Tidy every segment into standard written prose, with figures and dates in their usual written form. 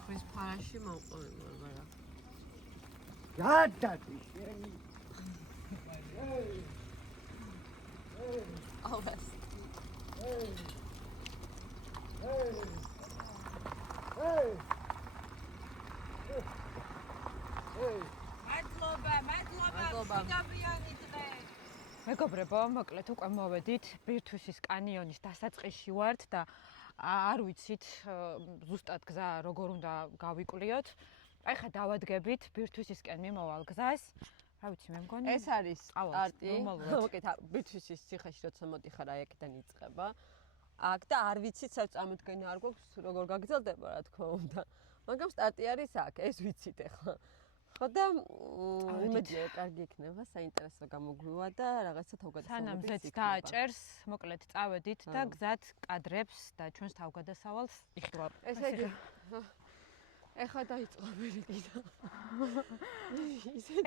ცხვრის ფარაში მოვყოლე მორბარა. გადადი შენი. ალას. მადლობა. მეგობრებო, მოკლედ უკვე მოვედით ბირთვისის კანიონის დასაწყისში ვართ და არ ვიცით ზუსტად გზა როგორ უნდა გავიკვლიოთ. აი ხა დავადგებით ბირთვისისკენ მიმოვალ გზას. რა ვიცი, მე მგონი ეს არის სტარტი. მოკეთ ბირთვისის ციხეში როცა მოდიხარ აი აქედან იწყება. აქ და არ ვიცით საწამოდგენა არ გვაქვს როგორ გაგრძელდება რა თქმა უნდა. მაგრამ სტარტი არის აქ, ეს ვიცით ახლა. ხო და იმედია კარგი იქნება, საინტერესო გამოგვივა და რაღაცა თავგადასავლები სანამ ზეც დააჭერს, მოკლედ წავედით და გზად კადრებს და ჩვენს თავგადასავალს იხილავ. ესე იგი ეხა დაიწყო მერიკიდა.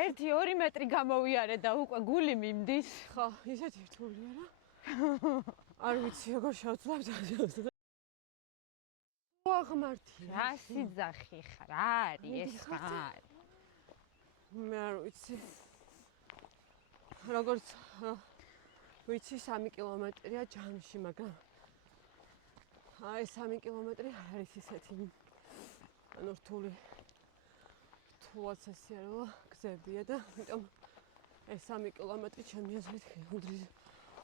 1-2 მეტრი გამოვიარე და უკვე გული მიმდის. ხო, ისეთი რთულია რა. არ ვიცი როგორ შევძლავ დაჟოს. აღმართი. რა სიძახი ხარ, რა არის ეს რა? მე არ ვიცი. როგორც ვიცი 3 კილომეტრია ჯამში, მაგრამ აი 3 კილომეტრი არის ისეთი ანუ რთული ასეულო გზებია და ამიტომ ეს 3 კილომეტრი ჩემი აზრით უდრის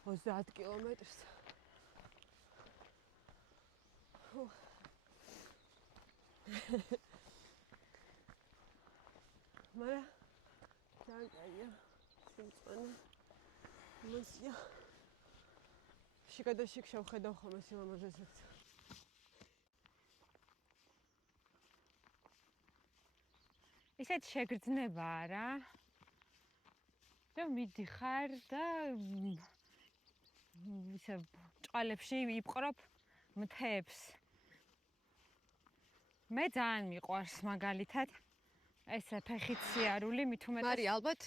30 კილომეტრს. მაგრამ ძალიან სიმწვანე მოსია. შიგადაშიგ შევხედავ ხოლმე სილამაზესაც. ისეთ შეგრძნებაა რა. რომ მიდიხარ და ისე ჭყალებში იპყრობ მთებს. მე ძალიან მიყვარს მაგალითად ეს ფეხით სიარული მით უმეტეს. მარი ალბათ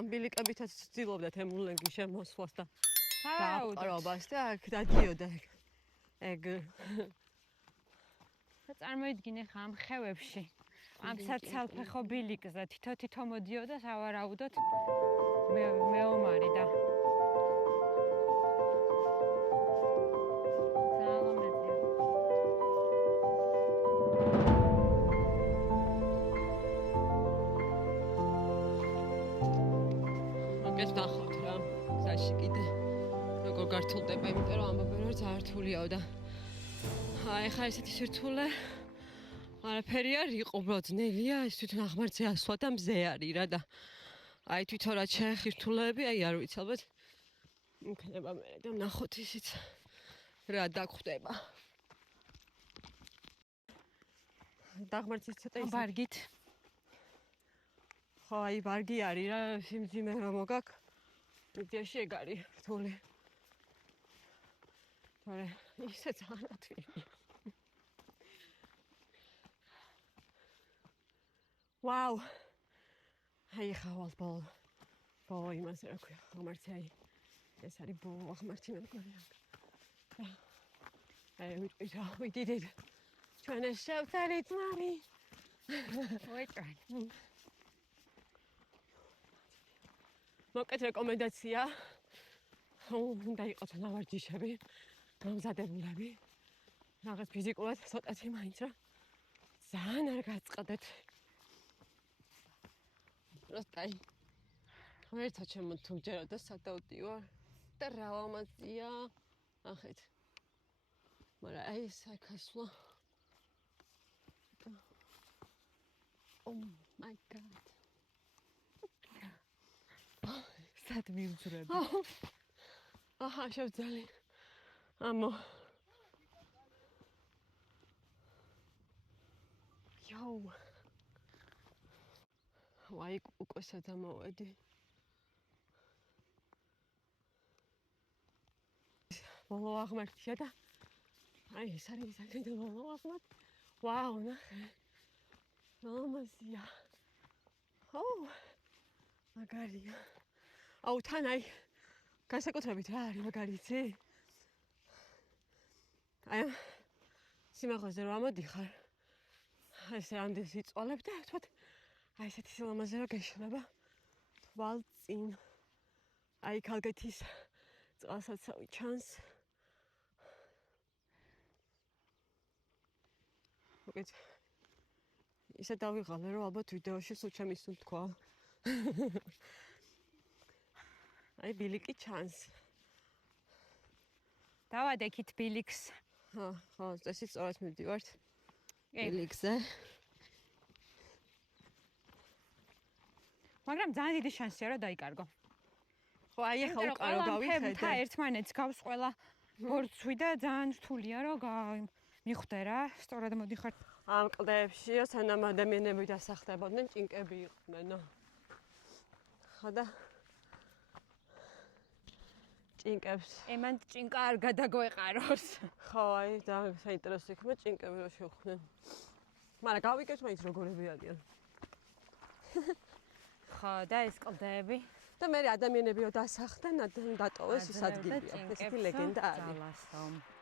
ამბილიკებითაც ცდილობდათ ემულენგი შემოსვლას და დაყრობას და აქ დადიოდა ეგ. წარმოიდგინე ხა ამ ხევებში ამ საცალფეხო ბილიკზე თითო მოდიოდა სავარაუდოდ მეომარი და ნახავთ რა გზაში კიდე როგორ გართულდება, იმიტომ რომ ამბობენ რომ ძალიან რთულიაო და აი ხა ესეთი სირთულე არაფერი არ იყო, უბრალოდ ძნელია, ეს თვითონ აღმართზე ასვლა და მზე არის რა და აი თვითონ რაც შეეხირთულეები, აი არ ვიცი ალბათ იქნება მე და ნახოთ ისიც რა დაგხვდება. დაღმართის ცოტა ისე ბარგით. ხო, აი ბარგი არის რა, სიმძიმე რომ მოგაქვს. მიდიაში ეგ არის რთული. თორე ისე ძალიან ათვირია. ვაუ. აი ხავალ ბოლო იმას რა ქვია, აღმართი აი. ეს არის ბოლო აღმართი მე მგონი. we did it. ჩვენ ეს შევწარით, მარი. ვეჭრან. მოკეთ რეკომენდაცია. უნდა იყოს ნავარჯიშები, მომზადებულები. რაღაც ფიზიკურად ცოტათი მაინც რა. ძალიან არ გაწყდეთ. პროსტაი. ერთად შემოთუმჯეროდა სადავდივარ და რა ლამაზია. ნახეთ. მაგრამ აი ეს აქასვლა. Oh my god. სად მივძვრები? აჰა, შევძალი. ამო. Йоу. ვაი, უკვე სადამოვედი. ბოლო აღმართია და აი ეს არის საკეთო ბოლო აღმართ. ვაუ, ნახე. ლამაზია. მაგარია. აუ თან აი განსაკუთრებით რა არის მაგარი იცი? აი სიმაღლეზე რომ ამოდიხარ ეს რამდენს იწვალებ და ვთქვათ აი ესეთი სილამაზე რა გეშლება თვალ წინ აი ქალგეთის წყალსაცავი ჩანს მოგეთ ისე დავიღალე რომ ალბათ ვიდეოში სულ ჩემის თუ თქვა აი ბილიკი ჩანს დავადექით ბილიქს ხო წესით სწორად მივდივართ ბილიქზე მაგრამ ძალიან დიდი შანსია რომ დაიკარგო ხო აი ახლა უკარო გავიხედე და ერთმანეთს გავს ყველა ბორცვი და ძალიან რთულია რომ მიხვდე რა სწორად მოდიხარ ამ კლდეებში სანამ ადამიანები დასახდებოდნენ ჭინკები იყვნენ ხო და ჭინკებს მან ჭინკა არ გადაგვეყაროს ხო აი ძალიან საინტერესო იქნება ჭინკები რო შევხვდნენ მაგრამ გავიგეთ მაინც როგორები არიან ხო და ეს კლდეები და მე ადამიანებიო დასახდნენ დატოვეს ის ადგილია ესეთი ლეგენდა არის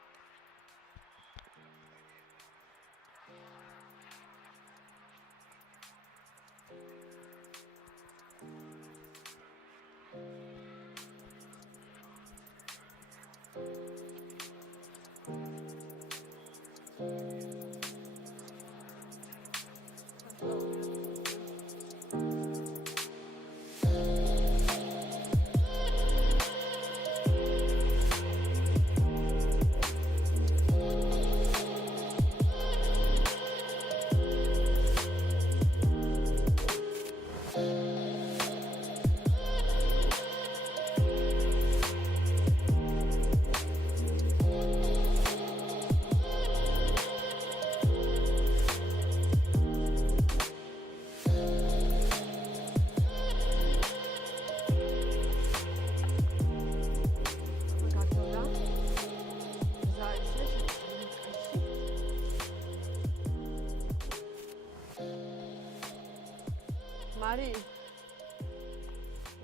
მარი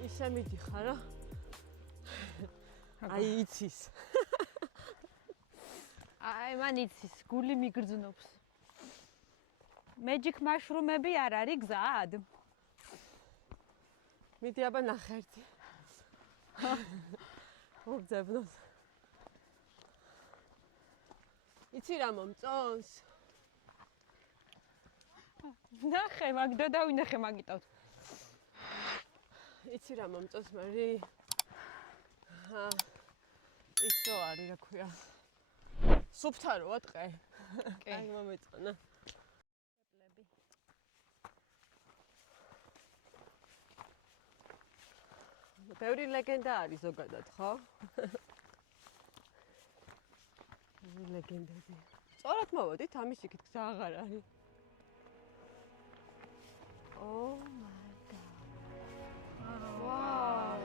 ისე მიდიხარ რა აი იცის აი მან იცის გული მიგრძნობს magic mushroom-ები არ არის გზად მიდი აბა ნახერთი მოგძებნოს იცი რა მომწონს ნახე მაგდო დავინახე მაგიტავთ იცი რა მომწონს მარი ის რო არის რა ქვია სუფთაროა ტყე აი მომეწონა ბევრი ლეგენდა არის ზოგადად ხო ლეგენდები სწორად მოვოდით ამის იქით გზა აღარ არის Oh my god. Wow.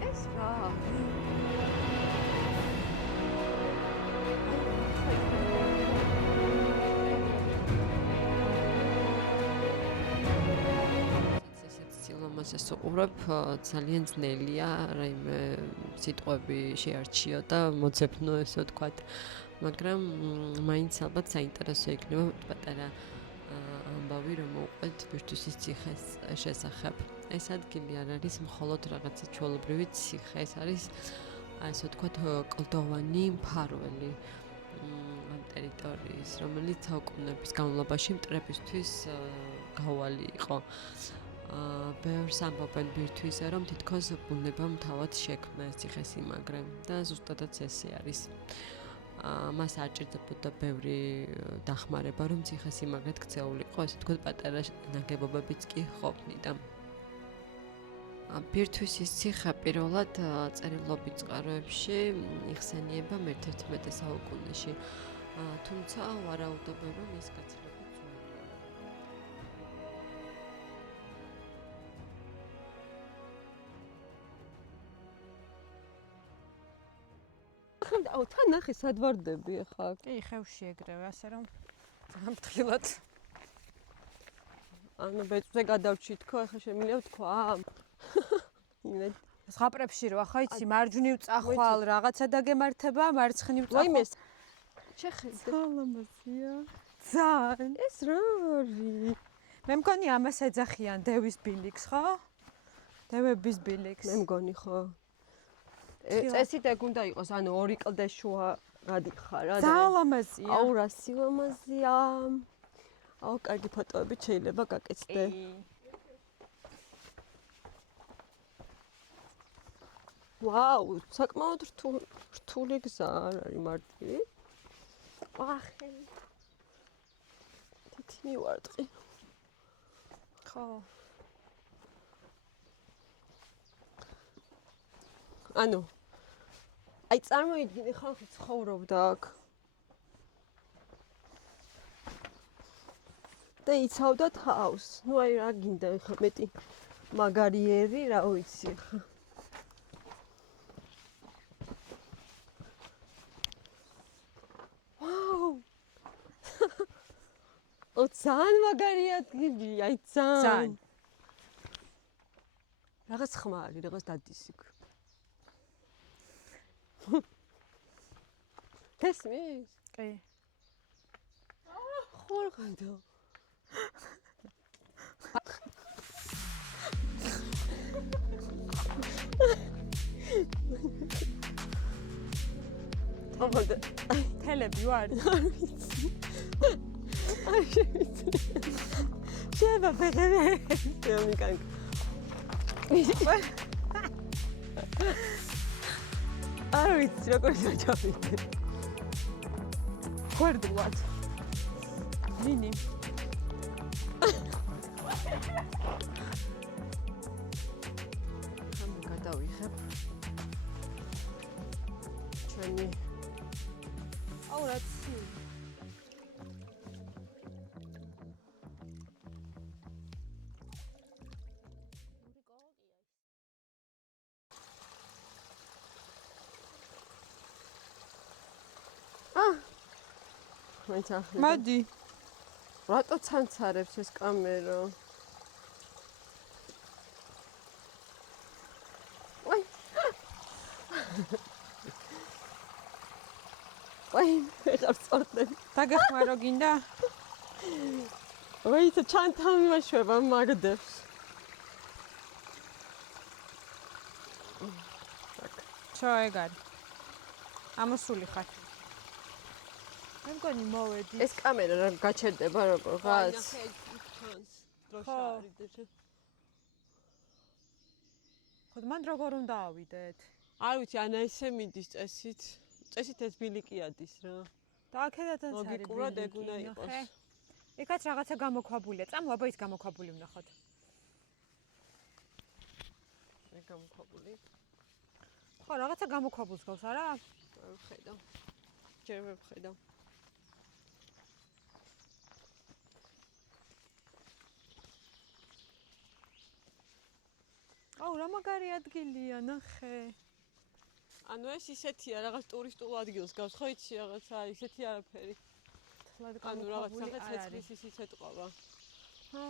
It's raw. მასეს უყურებ ძალიან ძნელია რაიმე სიტყვები შეარჩიო და მოძებნო ესე ვთქვათ მაგრამ მაინც ალბათ საინტერესო იქნება პატარა ამბავი რომ მოვყვეთ ბირთვისის ციხეს შესახებ ეს ადგილი არ არის მხოლოდ რაღაცა ჩვეულებრივი ციხე ეს არის ასე ვთქვათ კლდოვანი მფარველი ამ ტერიტორიის რომელიც საუკუნეების განმავლობაში მტრებისთვის გავალი იყო ბევრს ამბობენ ბირთვისზე რომ თითქოს ბუნებამ თავად შექმნა ეს ციხესიმაგრე და ზუსტადაც ესე არის მას არ ჭირდებოდა ბევრი დახმარება რომ ციხესიმაგრედ ქცეულიყო ესე ვთქვათ პატარა ნაგებობებიც კი ყოფნიდა ბირთვისის ციხე პირველად წერილობით წყაროებში იხსენიება მე-11 საუკუნეში თუმცა ვარაუდობენ რომ ის გაცილებით აუ თან ნახე სად ვარდები ახლა კი ხევში ეგრევე ასე რომ ძალიან ფრთხილად ანუ ბეწვზე გადავჩითქო ახლა შემიძლია ვთქვა იმედ ზღაპრებში როა ხო იცი მარჯვნივ წახვალ რაღაცა დაგემართება მარცხნივ წახვალ შეხედე სალამაზია ძალიან ეს რა არის მე მგონი ამას ეძახიან დევის ბილიქს ხო დევების ბილიქს მე მგონი ხო წესით ეგ უნდა იყოს ანუ 2 კლდეს შუა გადიხარ რა ძალიან ლამაზია აუ რა სილამაზია აუ კარგი ფოტოები შეიძლება გაკეთდე ვაუ საკმაოდ რთული გზა არ არის მარტივი ვახელი თითი მივარტყი ხო ანუ აი წარმოიდგინე ხალხი ცხოვრობდა აქ და იცავდა თავს ნუ აი რა გინდა ხა მეტი მაგარიერი რა ვიცი ხა ვაუ ო ძალიან მაგარი ადგილი აი ძალიან რაღაც ხმა არის რაღაც დადის იქ გესმის? კი. ხوار ყიდო. თამბოლდე. თელები ვარ. არ ვიცი. შევა ფეხები. მიკან. არ ვიცი როგორ დაჭავიდე. გვერდულად. ნინი. ამ გადავიხებ. ჩვენი აუ რა ცივი. მაინც ახლა. მადი. რატო ცანცარებს ეს კამერა? ვაი. ვაი, ეხარ წორდები. დაგეხმარო გინდა? ვაი, ცა ჩანთან იმაშვება მაგდებს. ჩო ეგარი. ამოსული ხარ. მე მგონი მოვედი. ეს კამერა რა გაჩერდება როგორღაც? ხო. ხო, მან როგორ უნდა ავიდეთ? არ ვიცი, ანა ესე მიდის წესით. წესით ეს ბილიკი ადის რა. და აქედაც არის. ლოგიკურად ეგ უნდა იყოს. იქაც რაღაცა გამოქვაბულია. წამოაბა ის გამოქვაბული ვნახოთ. მე გამოქვაბული. ხო, რაღაცა გამოქვაბულს გავს, არა? არ ვხედავ. ჯერ ვერ ვხედავ. აუ, რა მაგარი ადგილია, ნახე. ანუ ეს ისეთია, რაღაც ტურისტულ ადგილს გავს, ხო იცი რაღაცა, ისეთი არაფერი. ანუ რაღაც ცეცხლის ისიც ეტყობა. ხო.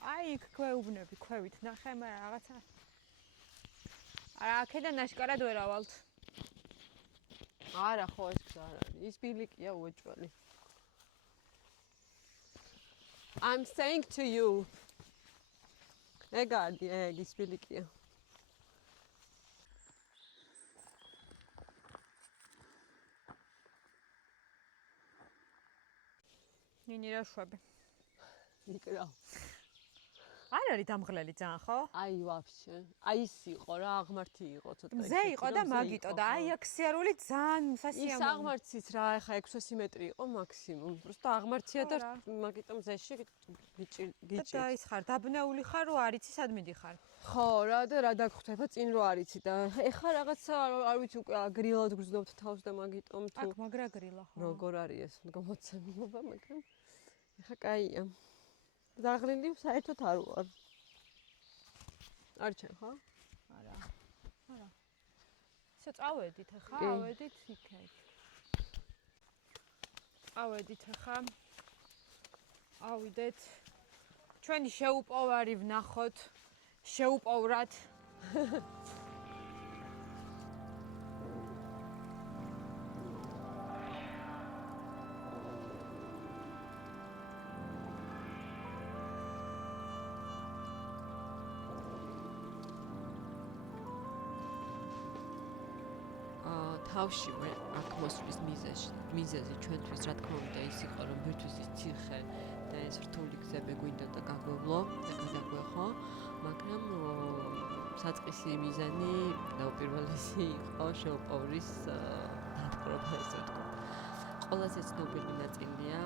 აი, იქ ქვეუბნები, ქვევით, ნახე, მაგრამ რაღაცა. არა, აქედან აშკარად ვერ ავალთ. არა, ხო, ეს გზა არ არის. ის ბილიკია უეჭველი. I'm saying to you. ეგარი, ეგ ის ბილიკია. ნინი რა შვები. მიკრა. არ არის დამღლელი ძალიან, ხო? აი ვაფშე. აი ის იყო რა, აღმართი იყო ცოტა. მზე იყო და მაგიტო და აი აქ სიარული ძალიან სასიამოვნო. ის აღმართიც რა, ეხა 600 მეტრი იყო მაქსიმუმ. просто აღმართია და მაგიტო მზეში გიჭირ. და ის ხარ, დაბნეული ხარ, რო არ იცი სად მიდიხარ. ხო რა და რა დაგხვდება წინ რო არ იცი და ეხა რაღაცა არ ვიცი უკვე აგრილად გრძნობთ თავს და მაგიტომ თუ აქ მაგრა გრილა ხო. როგორ არის ეს გამოცემულობა, მაგრამ ეხა კაია. დაღლილი საერთოდ არ ვარ. არ ჩენ ხო? არა. არა. ისე წავედით ახლა, ავედით იქეთ. ავედით ახლა. ავიდეთ. ჩვენი შეუპოვარი ვნახოთ. შეუპოვრად თავშივე აქ მოსვლის მიზეზი ჩვენთვის რა თქმა უნდა ის იყო რომ ბირთვისის ციხე და ეს რთული გზები გვინდა და გაგვევლო და გადაგვეხო მაგრამ საწყისი მიზანი და უპირველესი იყო შეუპოვრის დაპყრობა ესე ვთქვათ. ყველაზე ცნობილი ნაწილია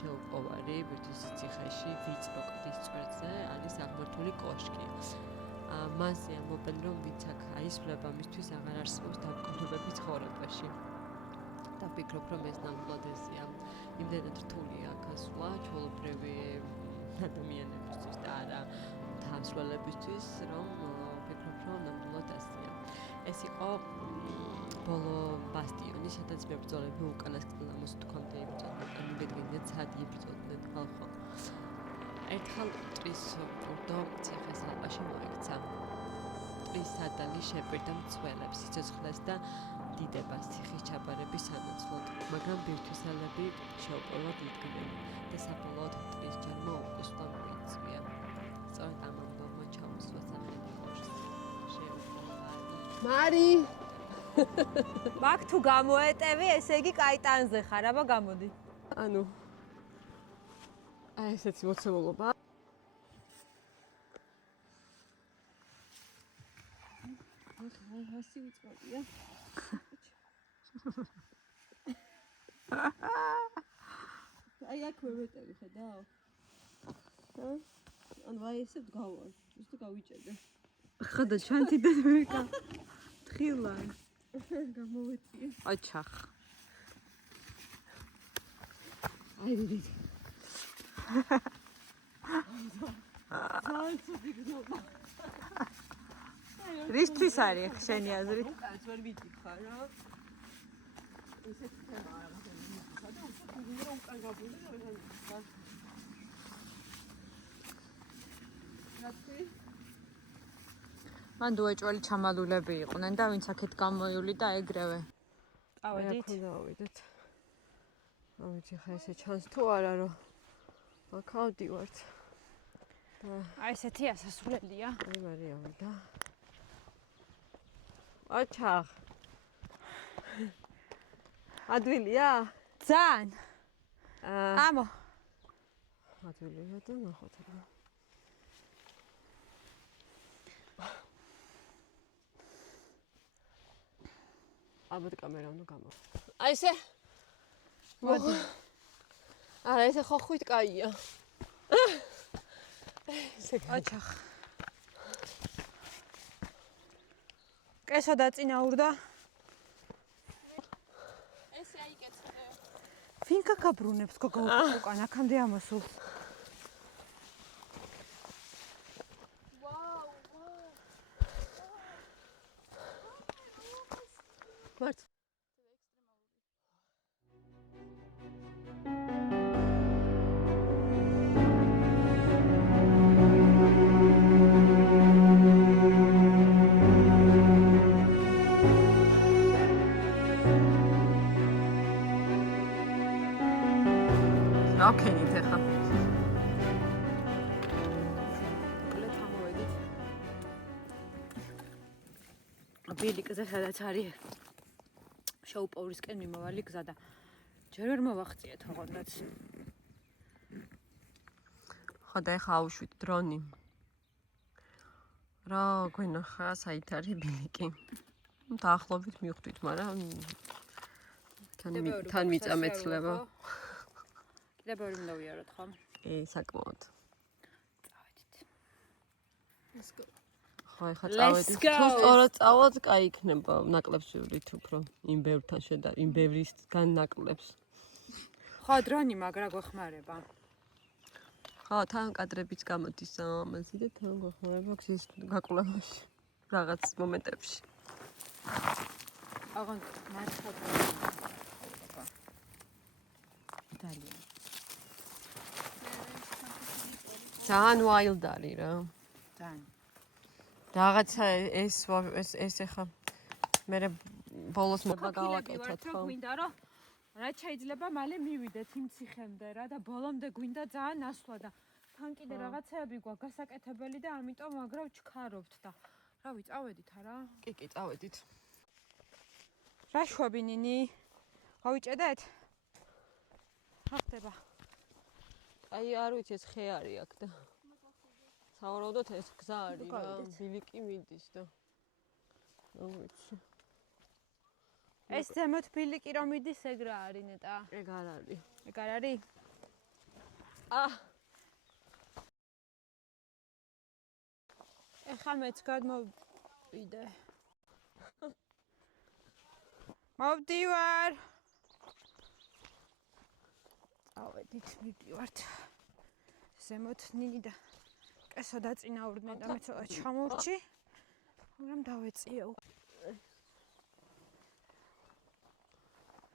შეუპოვარი ბირთვისის ციხეში ვიწრო კლდის წვერზე არის აღმართული კოშკი. მასზე ამბობენ რომ ვინც აქ აისვლება მისთვის აღარ არსებობს დაბრკოლებები ცხოვრებაში და ვფიქრობ რომ ეს ნამდვილად ესეა იმდენად რთულია აქ ასვლა ჩვეულებრივი ადამიანებისთვის და არა თავსვლებისთვის რომ ვფიქრობ რომ ნამდვილად ესეა ეს იყო ბოლო ბასტიონი სადაც მებრძოლები უკანასკნელ ამოსთქვამდე იბრძოდნენ ანუ მეგრინეთ სად იბრძოდნენ ხალხო ერთხელ მტრის ურდო ციხეს ალყაში მოექცა. მტრის სადალი შეპირდა მცველებს, სიცოცხლეს და დიდებას ციხის ჩაბარების სანაცვლოდ, მაგრამ ბირთვისელები შეუპოვრად იდგნენ და საბოლოოდ მტრის ჯარმა უკუსვლა მოიწვია. სწორედ ამ ამბავმა ჩაუსვა სახელი ხორს. შეუპოვარი. მარი! მაგ თუ გამოეტევი, ესე იგი კაიტანზე ხარ, აბა გამოდი. ანუ აი ესეც მოცემულობა. ასე ვიწოდია. აი აქ მოვეტევი ხედავ? ჰა? ანუ აი ესე ვდგავარ, უბრალოდ გავიჭერე. ხოდა ჩანთიდან ვიკა. თხილა. გამოვეტიე. ოჩახ. აი დიდი. ზალცუდი გზობა. რისთვის არის შენი აზრით? უკანს ვერ ვიკითხა რა. ესეთი თემა არა ხდება. და უცებ უკან გაბრუნდა და ვერ რა თქვი? მან დუეჭველი ჩამალულები იყვნენ და ვინც აქეთ გამოიული და ეგრევე. წავედით? დავიდეთ. ამიცი ხა ესე ჩანს თუ არა რომ აქ ავდივართ. და აი ესეთი ასასვლელია. აი მარიამი და ოჩახ. ადვილია? ძალიან. ამო. ადვილია და ნახოთ რა. ალბათ კამერა უნდა გამო. აი ესე. მოდი. არა ესე ხო ხვით კაია. ოჩახ. კესო დაწინაურდა. ესე აიკეცე. ვინკა გაბრუნებს გოგო უკან აქამდე ამოსულ. მართ. ოკეით ახლა. კლეთ ამოვედით. ბილიკზე სადაც არის შეუპოვრისკენ მიმავალი გზა და ჯერ ვერ მოვახციეთ ოღონდაც. ხო და ეხა ავუშვით დრონი. რა გვენახა საით არის ბილიკი. დაახლოებით მივხვდით, მაგრამ თან მიწამეცლება. კიდე ბევრი უნდა ვიაროთ, ხო? კი, საკმაოდ. წავედით. ხო, ეხა წავედით. თუ სწორად წავად, კაი იქნება, ნაკლებს ვივლით უფრო იმ ბევრთან იმ ბევრისგან ნაკლებს. ხო, დრონი მაგრა გვეხმარება. ხო, თან კადრებიც გამოდის ამაზე და თან გვეხმარება გზის გაკვლევაში რაღაც მომენტებში. ოღონდ მართლა ძალიან. ძალიან wild არის რა. ძალიან. რაღაცა ეს ეხა მე ბოლოს მოგავაკეთოთ ხო? გვინდა რომ რაც შეიძლება მალე მივიდეთ იმ ციხემდე რა და ბოლომდე გვინდა ძალიან ნასვლა და თან კიდე რაღაცეები გვაქვს გასაკეთებელი და ამიტომ მაგრა ვჩქარობთ და რავი წავედით არა? კი, წავედით. რა შვები ნინი? გავიჭედეთ? რა ხდება? აი არ ვიცი ეს ხე არის აქ და სავარაუდოდ ეს გზა არის რა, ბილიკი მიდის და რა ვიცი. ეს ზემოთ ბილიკი რომ მიდის ეგ რა არის ნეტა? ეგ არ არის. ეგ არ არის? ეხა მეც გადმოვიდე. მოვდივარ. ავედით მივდივართ. ზემოთ ნინი და კესო დაწინაურდნენ და მე ცოტა ჩამორჩი. მაგრამ დავეწიე უკვე.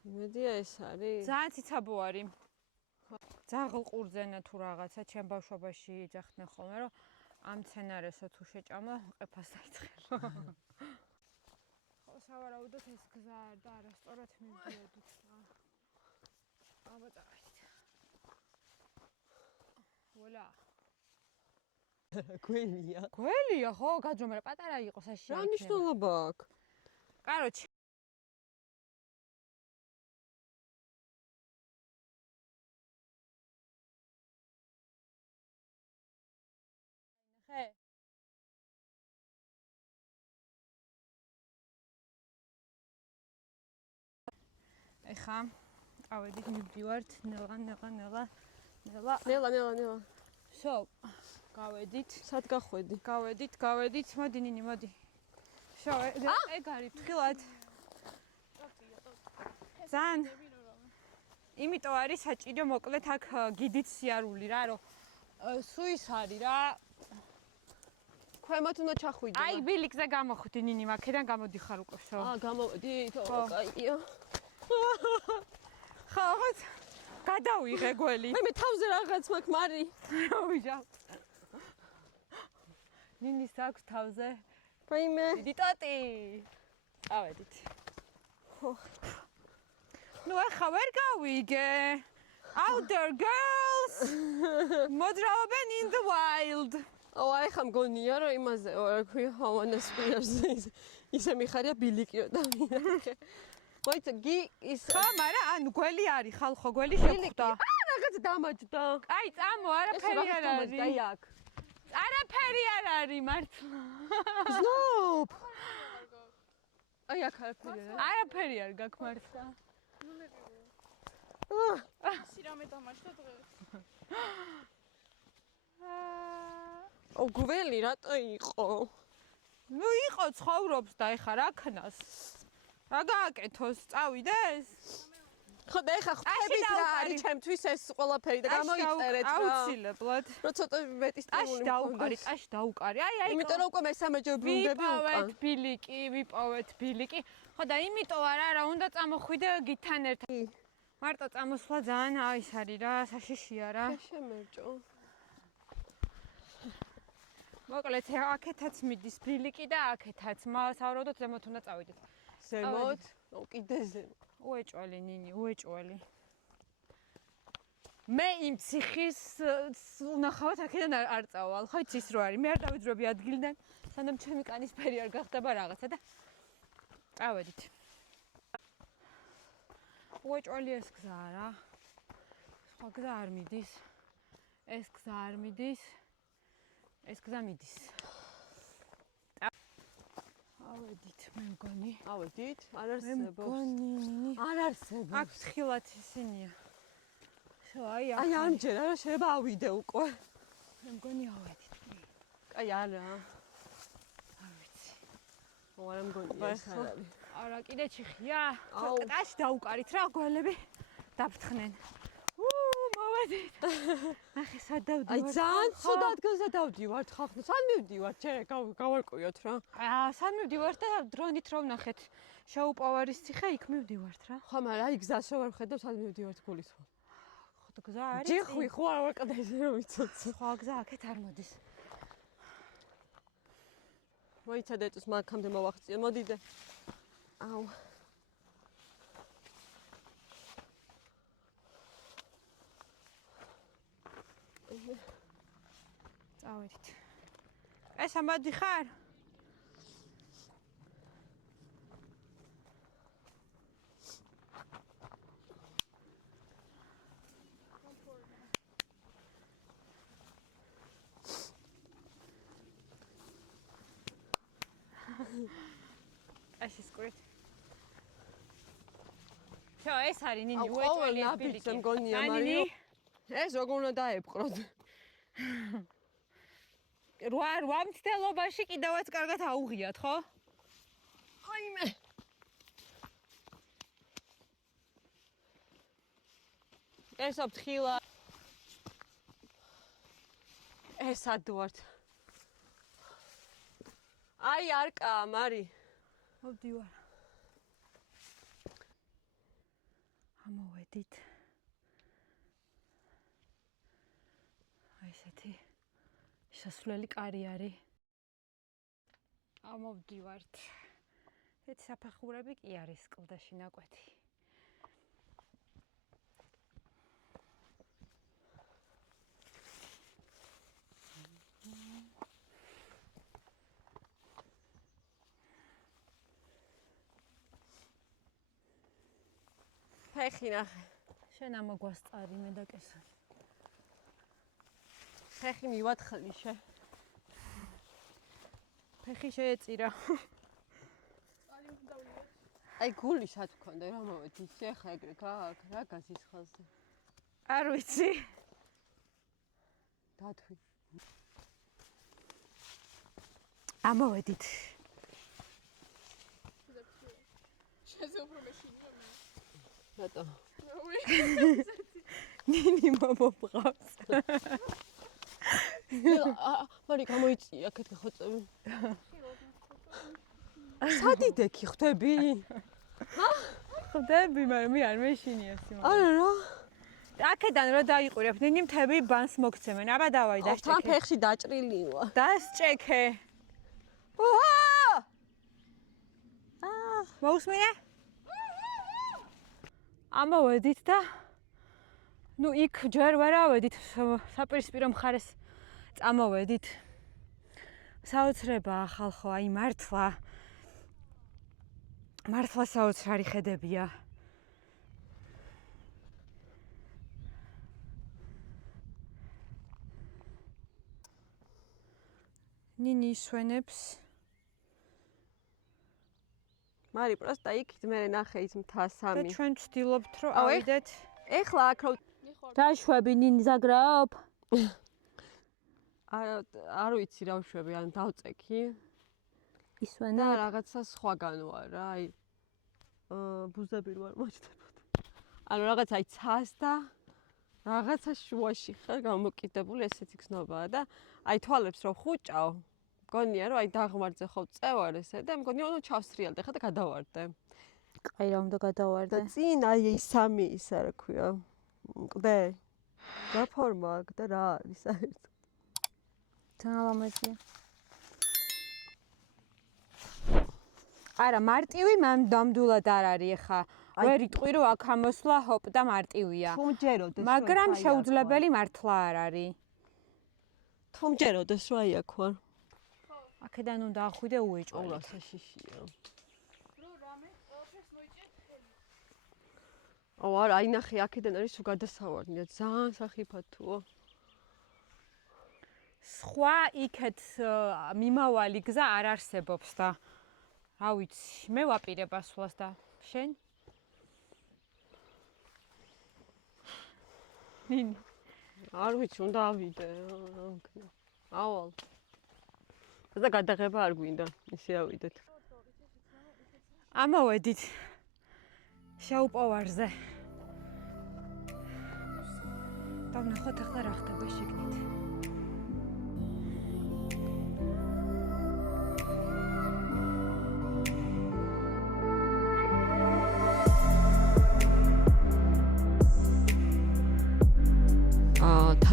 იმედია ეს არის. ძალიან ციცაბო არის. ძაღლყურძენა თუ რაღაცა ჩემ ბავშვობაში ეძახდნენ ხოლმე რომ ამ სცენარესო თუ შეჭამა ყეფას დაიწყერო. ხო სავარაუდოდ ეს გზა და არასწორად მივდიოდით რა. აბატაით. ვოლა. გველია. გველია ხო გაძრო მე პატარა იყო საშიში. რა მნიშვნელობა აქვს? კაროჩი ეხა წავედით მივდივართ ნელა. შო გავედით. სად გახვედი? გავედით. მოდი ნინი, მოდი. შო ეგ არის ფრთხილად. ძალიან იმიტომ არის საჭირო მოკლედ აქ გიდით სიარული რა რომ სუის არის რა. ქვემოთ უნდა ჩახვიდე. აი ბილიკზე გამოხვდი ნინი მაქედან გამოდიხარ უკვე შო. გამოვედი, კაია. ხო, გადავიღე გველი. მე თავზე რაღაც მაქვს, მარი. ვიჟა. ნინის აქვს თავზე. ვაიმე. დიდი ტოტი. წავედით. ნუ ახლა ვერ გავიგე. Outdoor girls. მოძრაობენ in the wild. აი ხა მგონია რომ იმაზე რა ქვია ჰავანას პირზე ისე მიხარია ბილიკიო და მინახე. მოიცა გი ის ხო, მაგრამ ანუ გველი არის ხალხო გველი შეხვდა. რაღაც დამაჯდა. აი წამო არაფერი არ არის. აი აქ. არაფერი არ არის მართლა. ზნობ. აი აქ არაფერი არ არის. არაფერი არ გაქვს მართლა. სირამე დამაჯდა დღეს. გველი რატო იყო? ნუ იყო ცხოვრობს და ეხა რა ქნას? რა გააკეთოს? წავიდეს? ხო და ეხა ხვდებით რა არის ჩემთვის ეს ყველაფერი და გამოიწერეთ რა. აუცილებლად. რო ცოტა მეტი სტიმული მქონდეს. ტაში დაუკარი. აი. იმიტომ რომ უკვე მესამე ჯერ ბრუნდები უკან. ვიპოვეთ ბილიკი. ხო და იმიტომ არა რა უნდა წამოხვიდე გითან ერთად. მარტო წამოსვლა ძალიან ის არის რა, საშიშია რა. შემერჭო. მოკლედ აქეთაც მიდის ბილიკი და აქეთაც. სავარაუდოდ ზემოთ უნდა წავიდეთ. ზემოთ? კიდე ზემოთ. უეჭველი ნინი, უეჭველი. მე იმ ციხის უნახავად აქედან არ წავალ. ხო იცის რო არის. მე არ დავიძრები ადგილიდან, სანამ ჩემი კანისფერი არ გახდება რაღაცა და წავედით. უეჭველი ეს გზა რა. სხვა გზა არ მიდის. ეს გზა არ მიდის. ეს გზა მიდის. ავედით მე მგონი. ავედით? არ არსებობს. მე მგონი. არ არსებობს. აქ თხილად ისინია. აი აი ამჯერ არა შეიძლება ავიდე უკვე. მე მგონი ავედით. აი არა. არ ვიცი. არ მგონია ეს არ არის. არა კიდე ჩიხია. ტაში დაუკარით რა გველები დაფრთხნენ. მოვედით. ახი სად დავდივართ? აი ძალიან ცუდ ადგილზე დავდივართ ხალხო. სად მივდივართ? შენ გავარკვიოთ რა. სად მივდივართ და დრონით რო ვნახეთ. შეუპოვარის ციხე იქ მივდივართ რა. ხო, მაგრამ აი გზას რო ვერ ხედავ, სად მივდივართ გულისხმობ. ხო, გზა არის. ჯიხვი ხო არ ვაკადე რომ ვიცოც. სხვა გზა აქეთ არ მოდის. მოიცადე ეს მანქამდე მოვახციე, მოდიდე. აუ. წავედით. ეს ამადი ხარ? ეს ის კვირით. შო, ეს არის ნინი, უეჭველი ეს ბილიკი. მგონია მარიო. ეს როგორ უნდა დაეპყროთ? 8 მცდელობაში კიდევაც კარგად აუღიათ, ხო? აიმე. ეს აფთხილა. ეს ადვართ. აი არკა, მარი. მოვდივარ. ამოვედით. აი ესეთი შესასვლელი კარი არის. ამოვდივართ. ეს საფეხურები კი არის კლდეში ნაკვეთი. ფეხი ნახე. შენ ამოგვასწარი მე და კესარი. ფეხი მივათხლი შე. ფეხი შეეწირა. აი გული სად გქონდა რა მოვედი შეხა ეგრე გააკ რა გაზის ხალხზე. არ ვიცი. დათვი. ამოვედით. შეზე უფრო მეშინია მე. რატო? ნინი მომბრავს. მარი გამოიწია აქეთ ხოწები. სადიდექი ხვდები? ხვდები, მაგრამ მე არ მეშინია სიმაღლე. არა რა. აქედან რა დაიყურებ, ნინი მთები ბანს მოგცემენ. აბა დავაი თან დასჭექე. ფეხში დაჭრილივა. დასჭექე. მოусმინე? ამოვედით და ნუ იქ ჯერ ვერ ავედით, საპირისპირო მხარეს წამოვედით. საოცრებაა ხალხო, აი მართლა. მართლა საოცრარი ხედებია. ნინი ისვენებს. მარი პროსტა იქით მე ნახე ის მთა და სამი. ჩვენ ვცდილობთ რომ აუ, ავიდეთ. ეხლა აქ რო დაშვები ნინი ზაგრაობ. არ ვიცი რა ვშვები, ან დავწექი. და ისვენა. რაღაცა სხვაგან ვარ რა, აი ბუზები რო არ მოჭდებოდა. ანუ რაღაც აი ცას და რაღაცა შუაში ხარ გამოკიდებული, ესეთი გზნობაა და აი თვალებს რო ხუჭავ, მგონია რომ აი დაღმართზე ხო წევარ ესე და მგონია რომ ჩავსრიალდე ხა და გადავარდე. კაი რა უნდა გადავარდე. და წინ აი ეს სამი ისა რა ქვია. მყდე. რა ფორმა აქვს და რა არის საერთოდ. თანალამაზია. არა, მარტივი ნამდვილად არ არის ხა. ვერ იტყვი რომ აქ ამოსვლა ჰოპ და მარტივია. თუ მჯეროდეს რომ მაგრამ შეუძლებელი მართლა არ არის. თუ მჯეროდეს რომ აი აქ ვარ. აქედან უნდა ახვიდე უეჭო. ოღონდ საშიშია. რო რამე ყველაფერს მოიჭერთ ხელი. აუ არა, აი ნახე აქედან არის თუ გადასავარდნია, ძალიან სახიფათოა. სხვა იქეთ მიმავალი გზა არ არსებობს და რა ვიცი, მე ვაპირებ ასვლას და შენ? ნინი, არ ვიცი, უნდა ავიდე. ავალ. და გადაღება არ გვინდა, ისე ავიდეთ. ამოვედით. შეუპოვარზე. დავნახოთ ახლა რა ხდება შიგნით.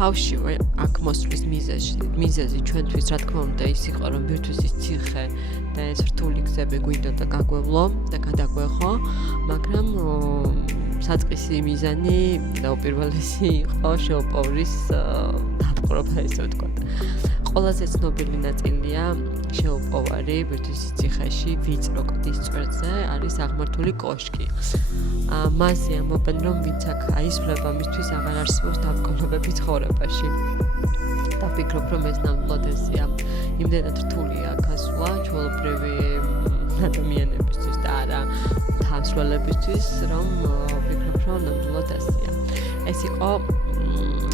თავშივე აქ მოსვლის მიზეზი ჩვენთვის რა თქმა უნდა ის იყო რომ ბირთვისის ციხე და ეს რთული გზები გვინდოდა გაგვევლო და გადაგვეხო, მაგრამ საწყისი მიზანი და უპირველესი იყო შეოპოვრის დაპყრობა, ესე ვთქვათ. ყველაზე ცნობილი ნაწილია შეოპოვარი ბირთვისის ციხეში ვიწრო კლდის წვერზე არის აღმართული კოშკი. მასზე ამბობენ რომ ვინც აქ აისვლება მისთვის აღარ არსებობს დაბრკოლებები ცხოვრებაში. ვფიქრობ რომ ეს ნამდვილად ესეა. იმდენად რთულია გასვლა ჩვეულებრივი ადამიანებისთვის და არა თავსრულებისთვის, რომ ვფიქრობ რომ ნამდვილად ესეა. ეს იყო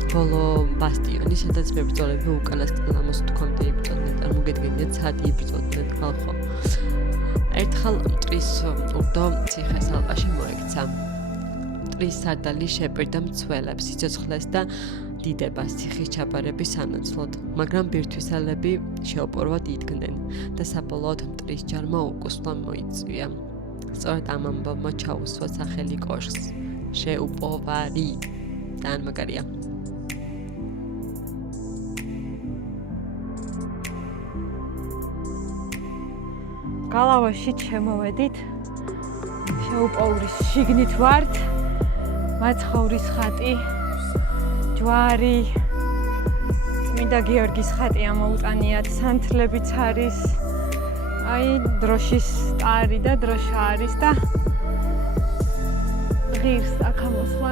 ბოლო ბასტიონი, სადაც მებრძოლები უკანასკნელ ამოსთქვამდე იბრძოდნენ, წარმოგედგენიათ სად იბრძოდნენ ხალხო. ერთხელ მტრის ურდო ციხეს ალყაში მოექცა. მტრის სარდალი შეპირდა მცველებს, სიცოცხლეს და დიდებას ციხის ჩაბარების სანაცვლოდ, მაგრამ ბირთვისელები შეოპორვად იდგნენ და საბოლოოდ მტრის ჯარმა უკუსვლა მოიწვია. სწორედ ამ ამბავმა ჩაუსვა სახელი კოშკს შეუპოვარი. ძალიან მაგარია. გალავაში შემოვედით. შეუპოვრის შიგნით ვართ. მაცხოვრის ხატი, ჯვარი, წმინდა გიორგის ხატი ამოუტანიათ, სანთლებიც არის. აი, დროშის სტარი და დროშა არის და ღირს აქ ამოსვლა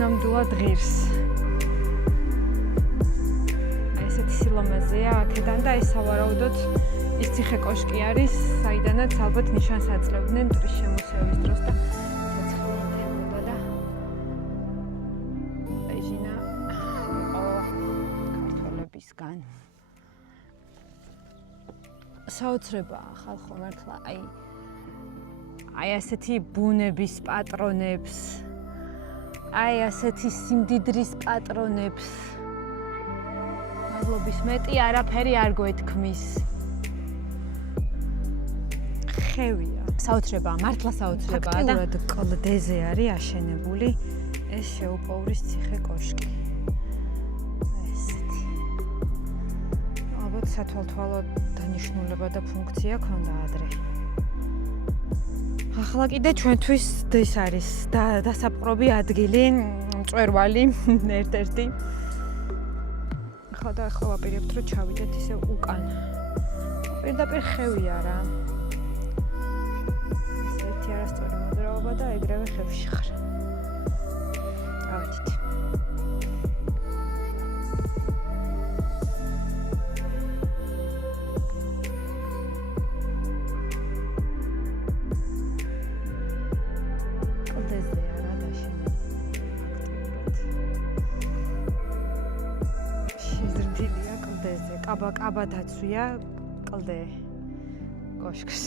ნამდვილად ღირს. აი, ესეთი სილამაზეა აქედან და ეს სავარაუდოდ ის ციხე კოშკი არის, საიდანაც ალბათ ნიშანს აძლევდნენ მტრის შემოსევის დროს და ცეცხლიანდებოდა და ეჟინა იყო ქართველებისგან. საოცრებაა ხალხო მართლა, აი ასეთი ბუნების პატრონებს, აი ასეთი სიმდიდრის პატრონებს მადლობის მეტი არაფერი არ გვეთქმის. ხევია. საოცრებაა, მართლა საოცრებაა და ფაქტიურად კლდეზე არის აშენებული ეს შეუპოვრის ციხე კოშკი. ესეთი. ალბათ სათვალთვალო დანიშნულება და ფუნქცია ქონდა ადრე. ახლა კიდე ჩვენთვის ეს არის დასაპყრობი ადგილი, მწვერვალი ერთ-ერთი. ახლა ვაპირებთ რომ ჩავიდეთ ისე უკან. პირდაპირ ხევია რა. არასწორი მოძრაობა და ეგრევე ხევში ხარ. დავედით. კლდეზეა რა დაშენებული. შეზრდილია კლდეზე. კაბა დაცვია კლდე კოშკს.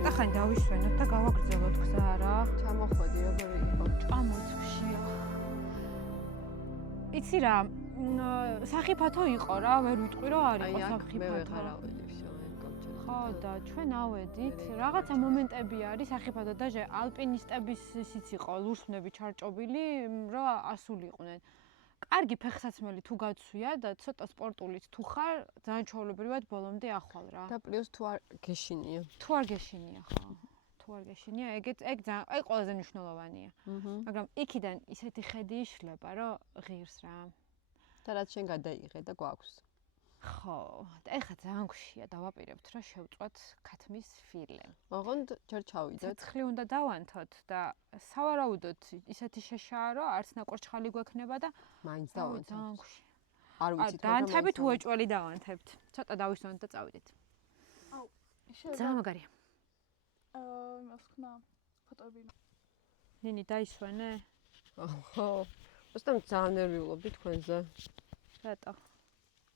და ხან დავისვენოთ და გავაგრძელოთ გზა რა. ჩამოხვედი როგორი იყო? ჭამოცხშია. იცი რა, სახიფათო იყო რა, ვერ ვიტყვი რომ არ იყო სახიფათო. ხო და ჩვენ ავედით, რაღაცა მომენტები არის სახიფათო და ალპინისტების ისიც იყო, ლურსმნები ჩარჭობილი, რომ ასულიყვნენ. კარგი ფეხსაცმელი თუ გაცვია და ცოტა სპორტულიც თუ ხარ, ძალიან ჩვეულებრივად ბოლომდე ახვალ რა. და პლუს თუ არ გეშინია. თუ არ გეშინია, ხო. თუ არ გეშინია, ეგ ძალიან, აი ყველაზე მნიშვნელოვანია. მაგრამ იქიდან ისეთი ხედი იშლება, რომ ღირს რა. და რაც შენ გადაიღე და გვაქვს. ხო, და ეხლა ძალიან გვშია დავაპირებთ, რომ შევწვათ ქათმის ფილე. ოღონდ ჯერ ჩავიდეთ. ცეცხლი უნდა დავანთოთ და სავარაუდოდ ისეთი შეშაა, რომ არც ნაკურჩხალი გვექნება და მაინც ძალიან დავანთებთ. გვშია. არ ვიცით რომ დაანთებით უეჭველი დავანთებთ. ცოტა დავისვენოთ და წავიდეთ. აუ, ძალიან მაგარია. იმას ხნა ფოტოები. ნინი დაისვენე? ხო. უბრალოდ ძალიან ნერვიულობდი თქვენზე. რატო?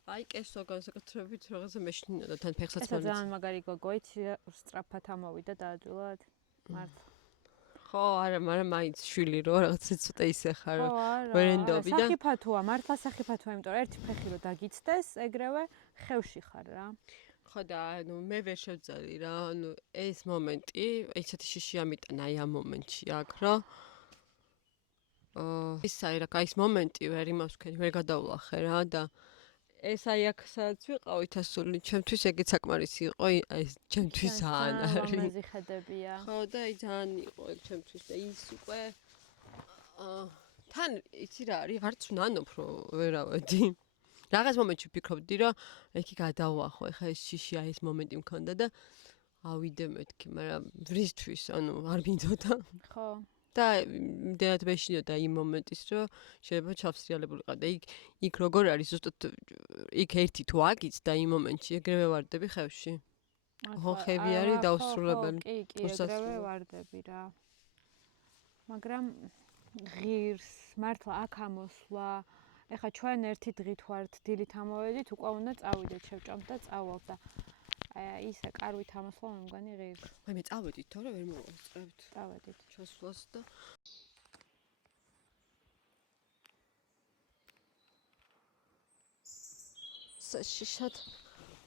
აი კესო განსაკუთრებით რაღაცა მეშინია და თან ფეხსაც ესა ძალიან მაგარი გოგო, იცი სწრაფად ამოვიდა დაადვილად. მართლა. ხო, არა, მაგრამ მაინც შვილი რო რაღაცა ცოტა ისე ხარ. ხო, არა. ვერენდობი და სახიფათოა, მართლა სახიფათოა, იმიტომ რომ ერთი ფეხი რო დაგიცდეს, ეგრევე ხევში ხარ რა. ხო და ანუ მე ვერ შევძალი რა, ანუ ეს მომენტი, ისეთი შიში ამიტანა აი ამ მომენტში აქ, რომ ის აი რა, ის მომენტი ვერ იმას ვქენი, ვერ გადავლახე რა და ეს აი აქ სადაც ვიყავით ასული, ჩემთვის ეგეც საკმარისი იყო, აი ჩემთვის ძალიან არის. მეზიხედებია. ხო და აი ძალიან იყო ეგ ჩემთვის და ის უკვე თან იცი რა არის, არც ვნანობ რომ ვერავედი. რაღაც მომენტში ვფიქრობდი რომ ეკი გადავახო, ეხა ეს შიში აი ეს მომენტი მქონდა და ავიდე მეთქი, მაგრამ ვრისთვის, ანუ არ მინდოდა. ხო. და იმდენად მეშინოდა იმ მომენტის, რომ შეიძლება ჩავსრიალებულიყავ და იქ როგორ არის ზუსტად იქ ერთი თუ აგიც და იმ მომენტში ეგრევე ვარდები ხევში. ხო, ხევი არის დაუსრულებელი. კი, ეგრევე ვარდები რა. მაგრამ ღირს, მართლა აქ ამოსვლა. ეხა ჩვენ ერთი დღით ვართ, დილით ამოვედით, უკვე უნდა წავიდეთ, შევჭამთ და წავალთ და ისე კარვით ამოსვლა მე მგონი ღირს. აი მე წავედით, თორე ვერ მოვასწრებთ. წავედით. ჩასვლას და საშიშად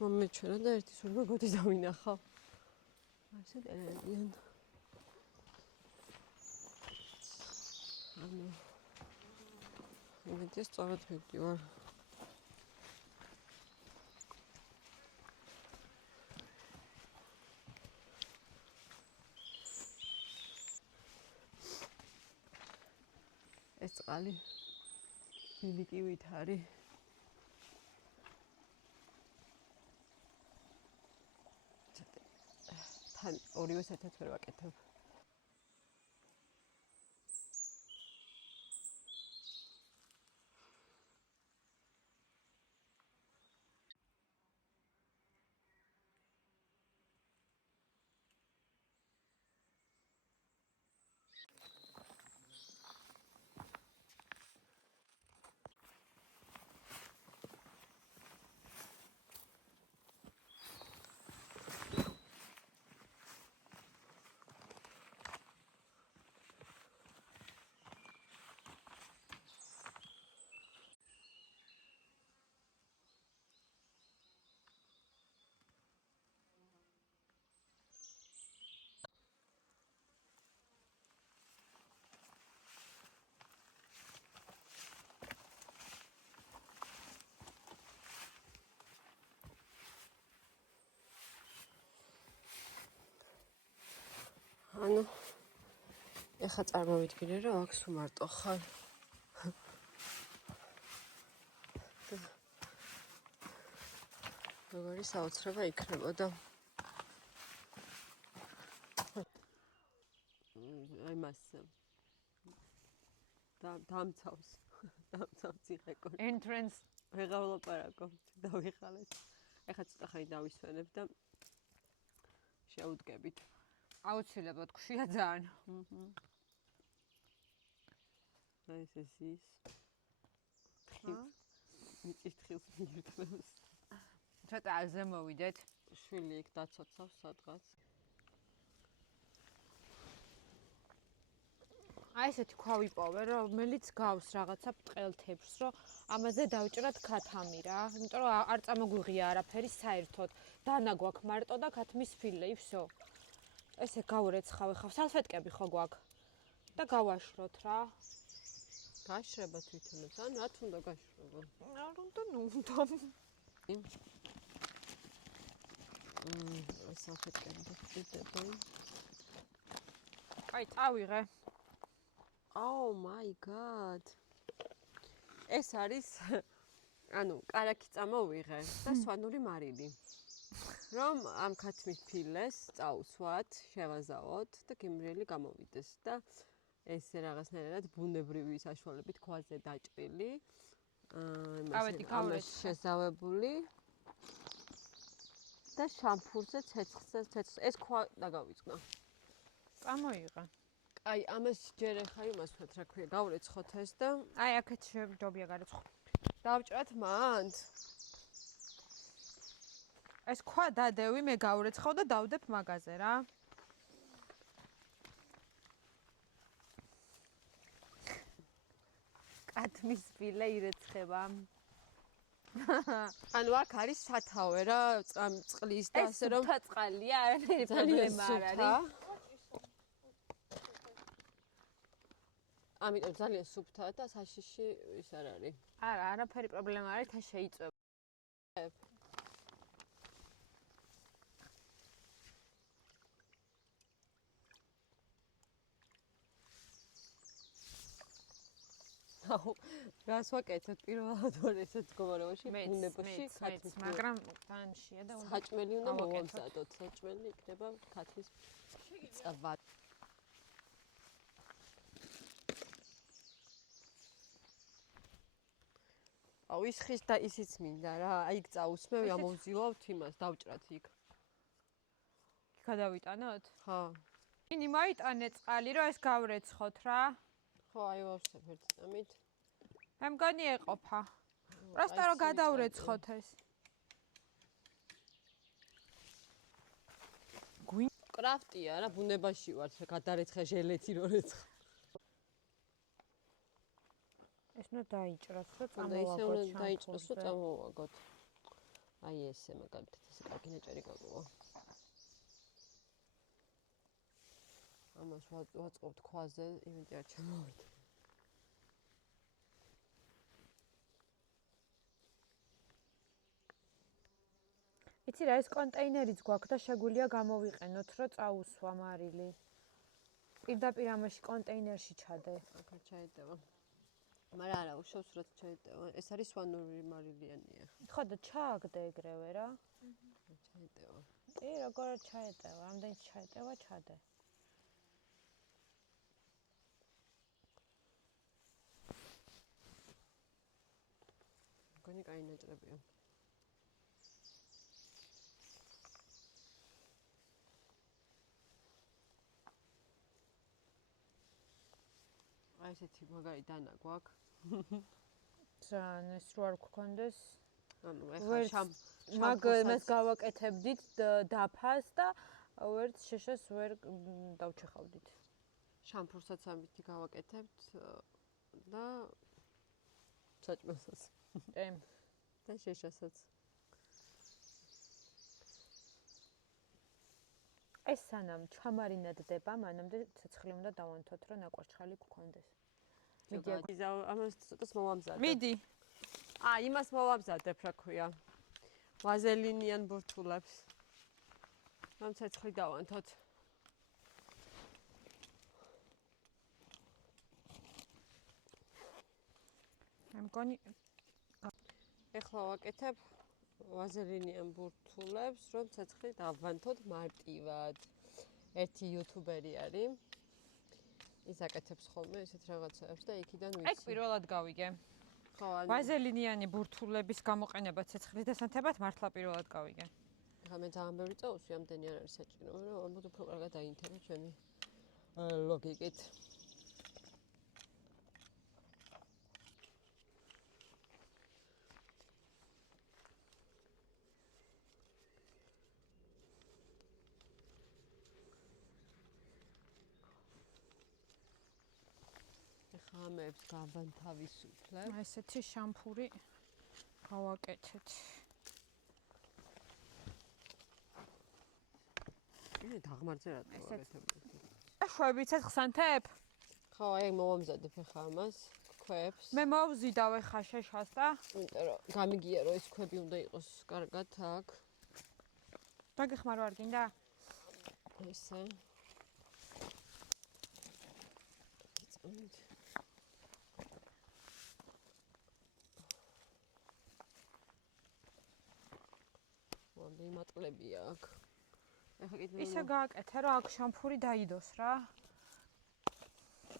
მომეჩვენა და ერთი სულ მოგოდი დავინახავ. ასე დარიან. ანუ იმედი სწორად მივდივარ. ეს წყალი ბილიკივით არის. თან ორივე საერთოდ ვერ ვაკეთებ. ანუ ეხა წარმოვიდგინე რომ აქ სულ მარტო ხარ. როგორი საოცრება იქნებოდა. აი მას დამცავს იხეკო. Entrance ვეღარ ვლაპარაკობ, დავიხალეთ. ეხა ცოტა ხანი დავისვენებ და შევუდგებით. აუცილებლად გვშია ძალიან. აი ეს ის. მიწის თხილს მიირთმევს. ცოტა აზე მოვიდეთ. შვილი იქ დაცოცავს სადღაც. აი ესეთი ქვა ვიპოვე, რომელიც გავს რაღაცა ბრტყელ თეფს, რომ ამაზე დავჭრათ ქათამი რა. იმიტომ რომ არ წამოგვიღია არაფერი საერთოდ. დანა გვაქვს მარტო და ქათმის ფილე, всё. ესე გავურეცხავ ხავ, სალფეტკები ხო გვაქვს? და გავაშროთ რა. გაშრება თვითონაც, ან რა თუნდა გაშრობა? არ უნდა, ნუ უნდა. სალფეტკები დაგჭირდება. აი, წავიღე. Oh my god. ეს არის ანუ კარაქი წამოვიღე და სვანური მარილი. რომ ამ ქათმის ფილეს წაუსვათ, შევაზავოთ და გემრიელი გამოვიდეს და ესე რაღაცნაირად ბუნებრივი საშუალებით ქვაზე დაჭრილი. ამას შეზავებული და შამფურზე ცეცხლზე ეს ქვა დაგავიწყდა. წამოიღე. აი ამას ჯერ ახლა იმას ვთქვათ, რა ქვია, გავრეცხოთ ეს და აი აქეთ შევდობია გარეცხო. დავჭრათ მანდ. ეს ქვა დადევი, მე გავრეცხავ და დავდებ მაგაზე რა. კათმის ფილე ირეცხება. ანუ აქ არის სათავე რა, წყლის და ასე რომ სუფთა წყალია, არანაირი პრობლემა არ არის. ამიტომ ძალიან სუფთაა და საშიში ის არ არის. არა, არაფერი პრობლემა არ არის, თან შეიწვევ. აუ, რას ვაკეთებ პირველად ვარ ესეთ მდგომარეობაში, ბუნებაში, ქათმის, მაგრამ თან შედა უნდა საჭმელი უნდა მოვამზადოთ, საჭმელი იქნება ქათმის წვა. აუ, ის ხის და ისიც მინდა რა, აი იქ წაусმევ, ამოვზილავთ იმას, დავჭრათ იქ. გადავიტანოთ? ხო. ინი მოიტანე წყალი, რომ ეს გავრეცხოთ რა. ხო, აი ვავსებ ერთ წამით. მე მგონი ეყოფა. პროსტა რომ გადავრეცხოთ ეს. კრაფტია რა, ბუნებაში ვართ, გადარეცხე ჟელეთი რო რეცხ. ეს ნუ დაიჭრას, რომ და ისე წამოვაგოთ. უნდა დაიჭრას, რომ წამოვაგოთ. აი ესე მაგალითად, ესე კარგი ნაჭერი გაგოვა. ამას ვაწყობთ ქვაზე, იმედი არ ჩამოვარდ. იცი რა, ეს კონტეინერიც გვაქვს და შეგვიძლია გამოვიყენოთ, რომ წაუსვა მარილი. პირდაპირ ამაში კონტეინერში ჩადე. აქ არ ჩაედევა. მაგრამ არა, უშავს რაც ჩაედევა. ეს არის სვანური მარილიანია. ხო და ჩააგდე ეგრევე რა. ჩაედევა. კი, როგორ ჩაედევა, ამდენიც ჩაედევა, ჩადე. მგონი კაი ნაჭრებია. აი ესეთი მაგარი დანა გვაქვს. ძალიან ეს რო არ გქონდეს. ანუ ეხლა მას გავაკეთებდით დაფას და ვერც შეშას ვერ დავჩეხავდით. შამფურსაც ამითი გავაკეთებთ და საჭმელსაც. და შეშასაც. ეს სანამ ჩამარინადდება, მანამდე ცეცხლი უნდა დავანთოთ, რომ ნაკვარჩხალი გქონდეს. მიდი ამას ცოტას მოვამზადებ. მიდი. იმას მოვამზადებ, რა ქვია. ვაზელინიან ბურთულებს. ამ ცეცხლი დავანთოთ. მე მგონი ეხლა ვაკეთებ ვაზელინიან ბურთულებს, რომ ცეცხლი დავანთოთ მარტივად. ერთი იუთუბერი არის. ის აკეთებს ხოლმე ესეთ რაღაცებს და იქიდან ვიცი. ეგ პირველად გავიგე. ხო, ვაზელინიანი ბურთულების გამოყენება ცეცხლის დასანთებად მართლა პირველად გავიგე. ხა მე ძალიან ბევრი წაუსვი, ამდენი არ არის საჭირო, მაგრამ ალბათ უფრო კარგად დაინტერესებს ჩემი ლოგიკით. ამებს გავანთავისუფლებ. ესეთი შამფური გავაკეთეთ. მე დაღმართზე რა დავაკეთებ. შვები ცეცხლსანთებ? ხო, აი მოვამზადებ ახლა ამას, ქვებს. მე მოვზიდავ ახლა შეშას და იმიტომ რომ გამიგია რომ ეს ქვები უნდა იყოს კარგად აქ. დაგეხმარო არ გინდა? ესე. რამდენი მატყლებია აქ. ეხლა კიდე ისე გააკეთე რომ აქ შამფური დაიდოს რა.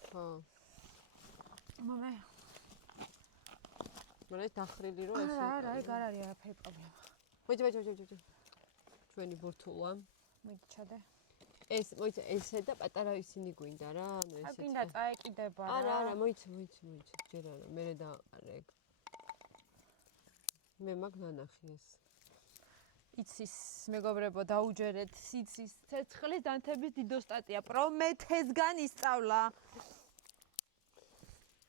ხო. მომე. მაგრამ ეს დახრილი რო ეს. არა, ეგ არ არის არაფერი პრობლემა. მოიცა. ჩვენი ბურთულა. მოიჩადე. ეს მოიცა ესე და პატარა ისინი გვინდა რა, ანუ აი ესე. გინდა წაეკიდება რა. არა, მოიცა, ჯერ არა, მე დააყარე ეგ. მე მაგ ნანახი ეს. იცის მეგობრებო დაუჯერეთ სიცის ცეცხლის დანთების დიდოსტატია პრომეთესგან ისწავლა.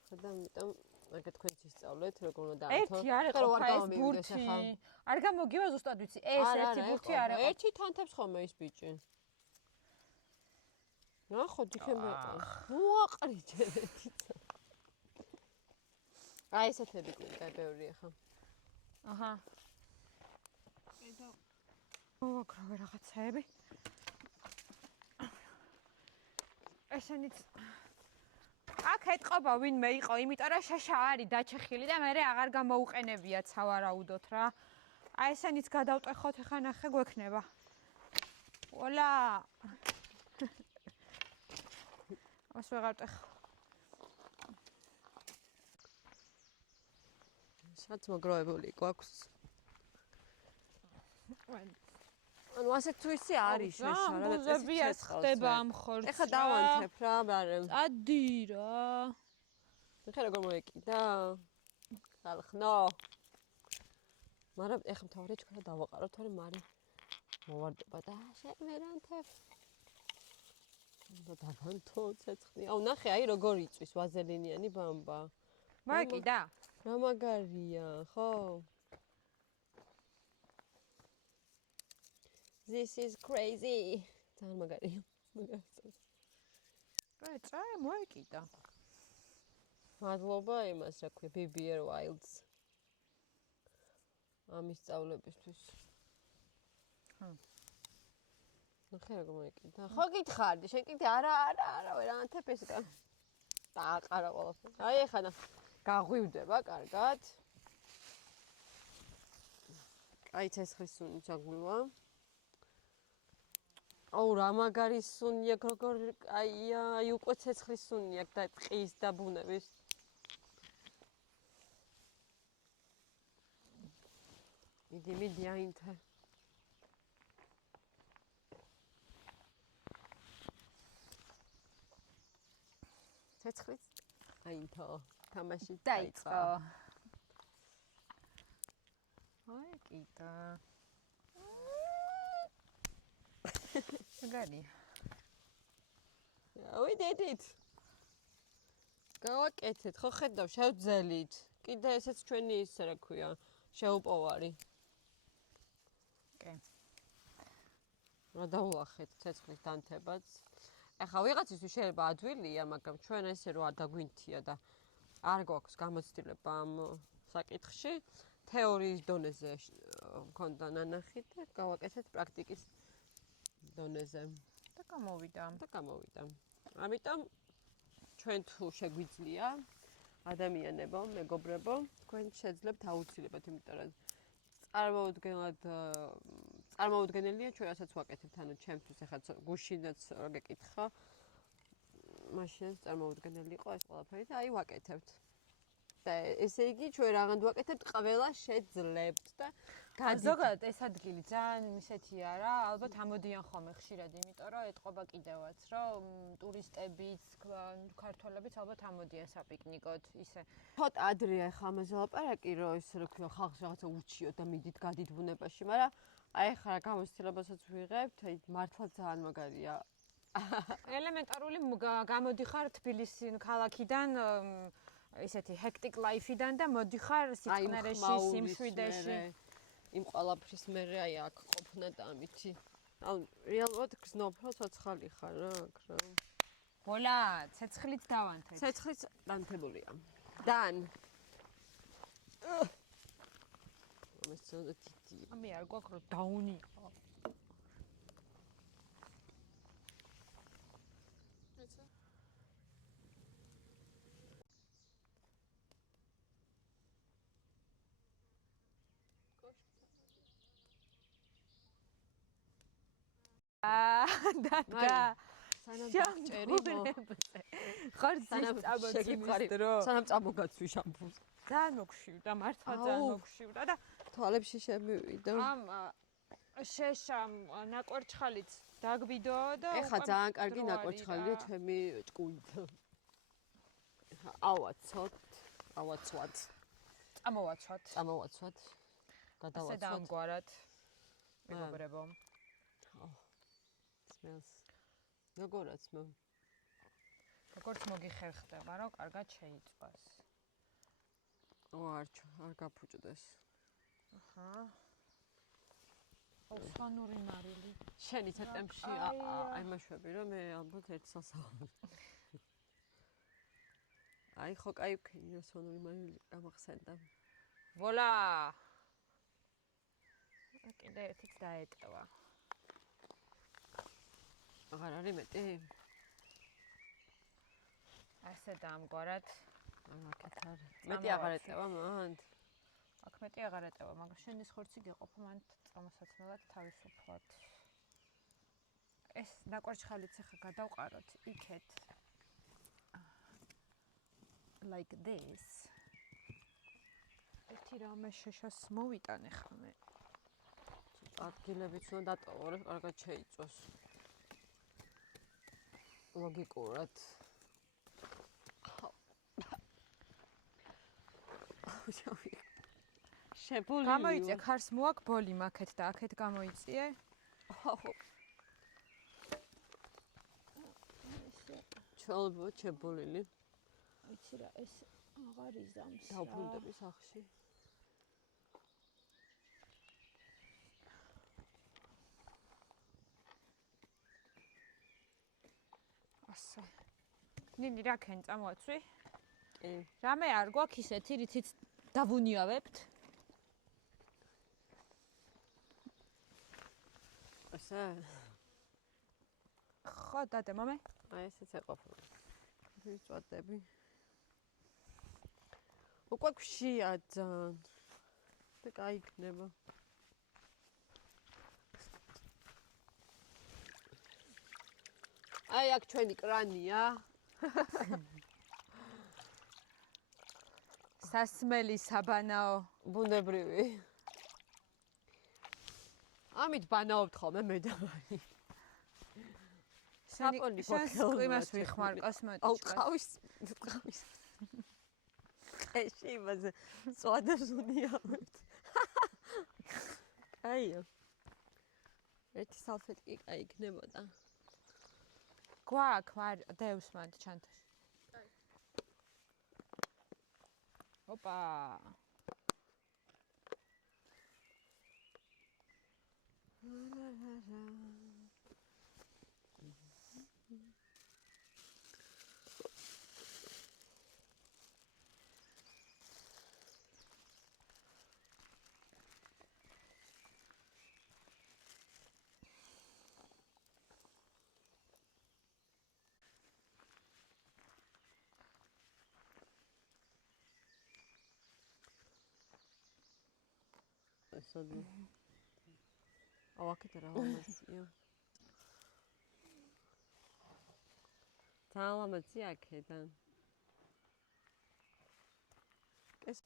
ხოდა ამიტომ მაგა თქვენც ისწავლეთ როგორ უნდა დაანთო. ერთი არ ეყოფა ეს ბურთი. არ გამოგივა ზუსტად ვიცი ეს ერთი ბურთი არ ეყოფა. ერთი თანთებს ხოლმე ის ბიჭი. ნახო დიქემ ნუ აყრი ჯერეთი. აი ესეთები გვინდა ბევრი ახლა. აჰა. მოვაქრავე რაღაცაები. ესენიც აქ ეთყობა ვინმე იყო, იმიტომ რომ შაშა არის დაჩეხილი და მე აღარ გამოუყენებია ცავარაუდოთ რა. აი ესენიც გადავტეხოთ ახლა ნახე გვექნება. ვოლა. ას ვეღარ ტეხ. სადაც მოგროვებული გვაქვს. ანუ ასეთ თუ ისე არის შეშა რა და წესიც ხდება ამ ხორცს. ეხა დავანთებ რა, ბარემ. წადი რა. ეხა როგორ მოეკიდა? ხალხნო. მაგრამ ეხა მთავარია ჩვენ რა დავაყაროთ, თორემ მარი მოვარდება და შემერანთებ. და დავანთო ცეცხლი. აუ ნახე, აი როგორ იწვის ვაზელინიანი ბამბა. მოეკიდა? რა მაგარია, ხო? This is crazy. ძალიან მაგარია. რა მოეკიდა? მადლობა იმას, რა ქვია, BBR Wilds. ამის სწავლებისთვის. ნახე როგორ მოეკიდა. ხო გითხარდი, შენ კიდე არა, ვერ ანთებ ეს კა. დააყარა ყველაფერი. აი ეხლა გაღვივდება კარგად. აი ცეცხლის სუნი ჩაგვივა. აუ რა მაგარი სუნია, როგორ აი უკვე ცეცხლის სუნია და ტყის და ბუნების. მიდი აინთე. ცეცხლის აინთო. თამაში დაიწყო. მოეკიდა. მაგარი. We did it. გავაკეთეთ, ხო ხედავ, შევძელით. კიდე ესეც ჩვენი ისე რა ქვია, შეუპოვარი. კი. რა დაულახეთ ცეცხლის დანთებაც. ეხლა ვიღაცისთვის შეიძლება ადვილია, მაგრამ ჩვენ ესე რო არ დაგვინთია და არ გვაქვს გამოცდილება ამ საკითხში, თეორიის დონეზე მქონდა ნანახი და გავაკეთეთ პრაქტიკის დონეზე. და გამოვიდა. ამიტომ ჩვენ თუ შეგვიძლია ადამიანებო, მეგობრებო, თქვენ შეძლებთ აუცილებლად, იმიტომ რომ წარმოუდგენელია ჩვენ რასაც ვაკეთებთ, ანუ ჩემთვის ახლა გუშინაც რა გეკითხა, მაშინაც წარმოუდგენელი იყო ეს ყველაფერი და აი ვაკეთებთ. და ესე იგი ჩვენ რაღაც ვაკეთებთ, ყველა შეძლებთ და ზოგადად ეს ადგილი ძალიან ისეთია რა, ალბათ ამოდიან ხოლმე ხშირად, იმიტომ რომ ეთყობა კიდევაც, რომ ტურისტებიც, ქართველებიც ალბათ ამოდიან საპიკნიკოდ, ისე. ცოტა ადრეა ახლა ამაზე ლაპარაკი, რომ ის რა ქვია, ხალხს რაღაცა უჩიოთ და მიდით გადით ბუნებაში, მაგრამ აი ახლა გამოცდილებასაც ვიღებთ, აი მართლა ძალიან მაგარია. ელემენტარული გამოდიხარ თბილისის ქალაქიდან ისეთი hectic life-იდან და მოდიხარ სიწყნარეში, სიმშვიდეში. იმ ყველაფრის მერე აი აქ ყოფნა და ამითი. ანუ რეალურად გზნობ რომ ცოცხალი ხარ რა აქ რა. ვოლა, ცეცხლიც დავანთეთ. ცეცხლიც დანთებულია. დან. ამას ცოტა თითი. ამე არ გვაქვს რომ დაუნიყო. დადგა სანამ დაჭერი ხარცის წამოწიმის დრო სანამ წამოგაცვი შამპურს ძალიან მოგშივდა მართლა ძალიან მოგშივდა და თვალებში შემივიდა ამ შეშამ ნაკვერჩხალიც დაგვიდო და ეხა ძალიან კარგი ნაკვერჩხალია ჩემი ჭკუით ავაცოთ წამოვაცვათ ასე დამგვარად მეგობრებო სმელს როგორაც როგორც მოგიხერხდება რომ კარგად შეიწვას არ გაფუჭდეს აჰა ოსვანური მარილი შენი ცოტემში აი მაშვები რომ მე ალბათ ერთ სასაუბრო აი ხო კაი ვქენი ოსვანური მარილი გამახსენდა ვოლა კიდე ერთიც დაეტევა აღარ არის მეტი ასე დამგვარად აქეთ არის მეტი აღარ ეტევა მანდ აქ მეტი აღარ ეტევა მაგრამ შენის ხორცი გეყოფა მან წამოსაცმელად თავისუფლად ეს ნაკვერჩხალიც ახლა გადავყაროთ იქეთ like this ერთი რამე შეშას მოვიტანე ხმე ადგილებიც უნდა დატოვო რომ კარგად შეიწვოს ლოგიკურად შებული გამოიწე ხარს მოაკ ბოლი მაქეთ და აქეთ გამოიწიე ჩოლბო ჩებოლილი იცი რა ეს აღარ იზამს დაუბრუნდები სახში ასე ნინი რა ქენ წამოაცვი კი რამე არ გვაქვს ისეთი რითიც დავუნიავებთ ასე ხო დადე მომე აი ესეც ეყოფა ვიწვადები უკვე გვშია ძალიან და კაი იქნება აი აქ ჩვენი კრანია სასმელი საბანაო ბუნებრივი ამით ბანაობთ ხოლმე მე და მარი საპონი ქოქელმა ყიმას ვიხმარ კოსმეტიკას ყავის ეში იმაზე სვადებს უნიავებთ აიო ერთი სალფეტკი კაი იქნებოდა გვაქვს მარ დევს მანდ ჩანთაში ოპა ესოდი ავაკეთ რა ლამაზია ძალიან ლამაზია აქედან ეს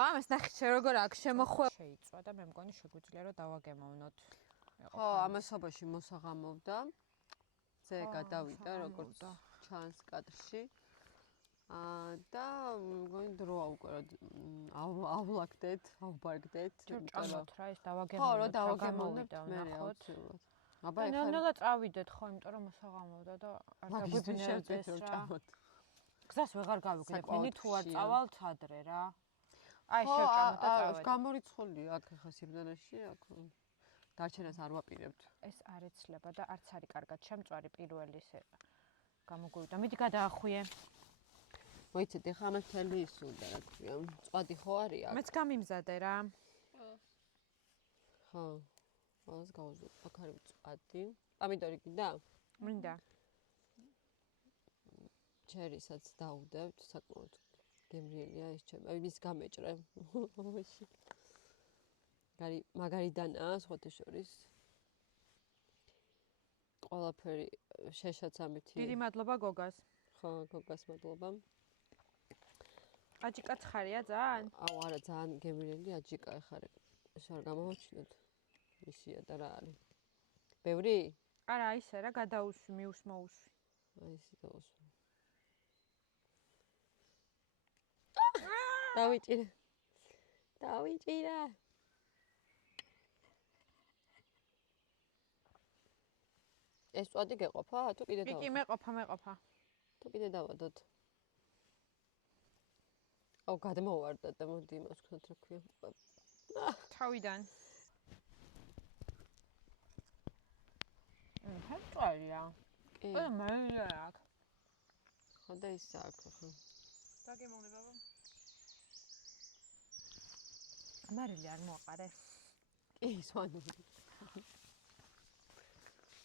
ამას ნახე შე როგორ აქ შემოხვა შეიწვა და მე მგონი შეგვიძლია რომ დავაგემოვნოთ ხო ამასობაში მოსაღამოვდა ზე გადავიდა როგორც ჩანს კადრში და მგონი დროა უკვე ავლაგდეთ ავბარგდეთ ჭამოთ რა ეს დავაგემოვნოთ ხო რა დავაგემოვნებთ მე აუცილებლად აბა ეხლა ნელა წავიდეთ ხო იმიტომ რომ მოსაღამოვდა და არ დაგვიბნევდეს რა გზას ვეღარ გავიგებ ნინი თუ არ წავალთ ადრე რა აი შევჭამოთ და წავედით გამორიცხულია აქ ხა სიბნელეში აქ დარჩენას არ ვაპირებთ ეს არ ეცლება და არც არის კარგად შემწვარი პირველი ისე გამოგვივიდა მიდი გადაახვიე მოიცეთ ეხა ამას მთელი ის უნდა რა ქვია წვადი ხო არის აქ მეც გამიმზადე რა ხო მას გავუზო აქ არის წვადი პომიდორი გინდა მინდა ჩერისაც დაუდევთ, საკმაოდ გემრიელია ეს ჩემი. აი ვის გამეჭრე. ოვში. მაგარიდანაა სხვათა შორის. ყველაფერი შეშაც ამითი. დიდი მადლობა გოგას. ხო, გოგას მადლობა. აჯიკა ცხარია ძალიან? აუ არა, ძალიან გემრიელი აჯიკა ეხარე. ეს არ გამოვაჩინოთ. მისია და რა არის? ბევრი? არა, ისე რა გადაუსვი, მიუსმოუსვი. აი ესე დავუსვი. დავიჭირე. დავიჭირე. ეს წვადი გეყოფა? თუ კიდე კი, მეყოფა. თუ კიდე დავადოთ. აუ გადმოვარდა და მოდი იმას ვქნათ რა ქვია. თავიდან. ჰერწალია. კი. ყველა მაილია აქ. ხო და ის აქ ხო. დაგემოვნე ბაბა. მარილი არ მოაყარე. კი, სვანი.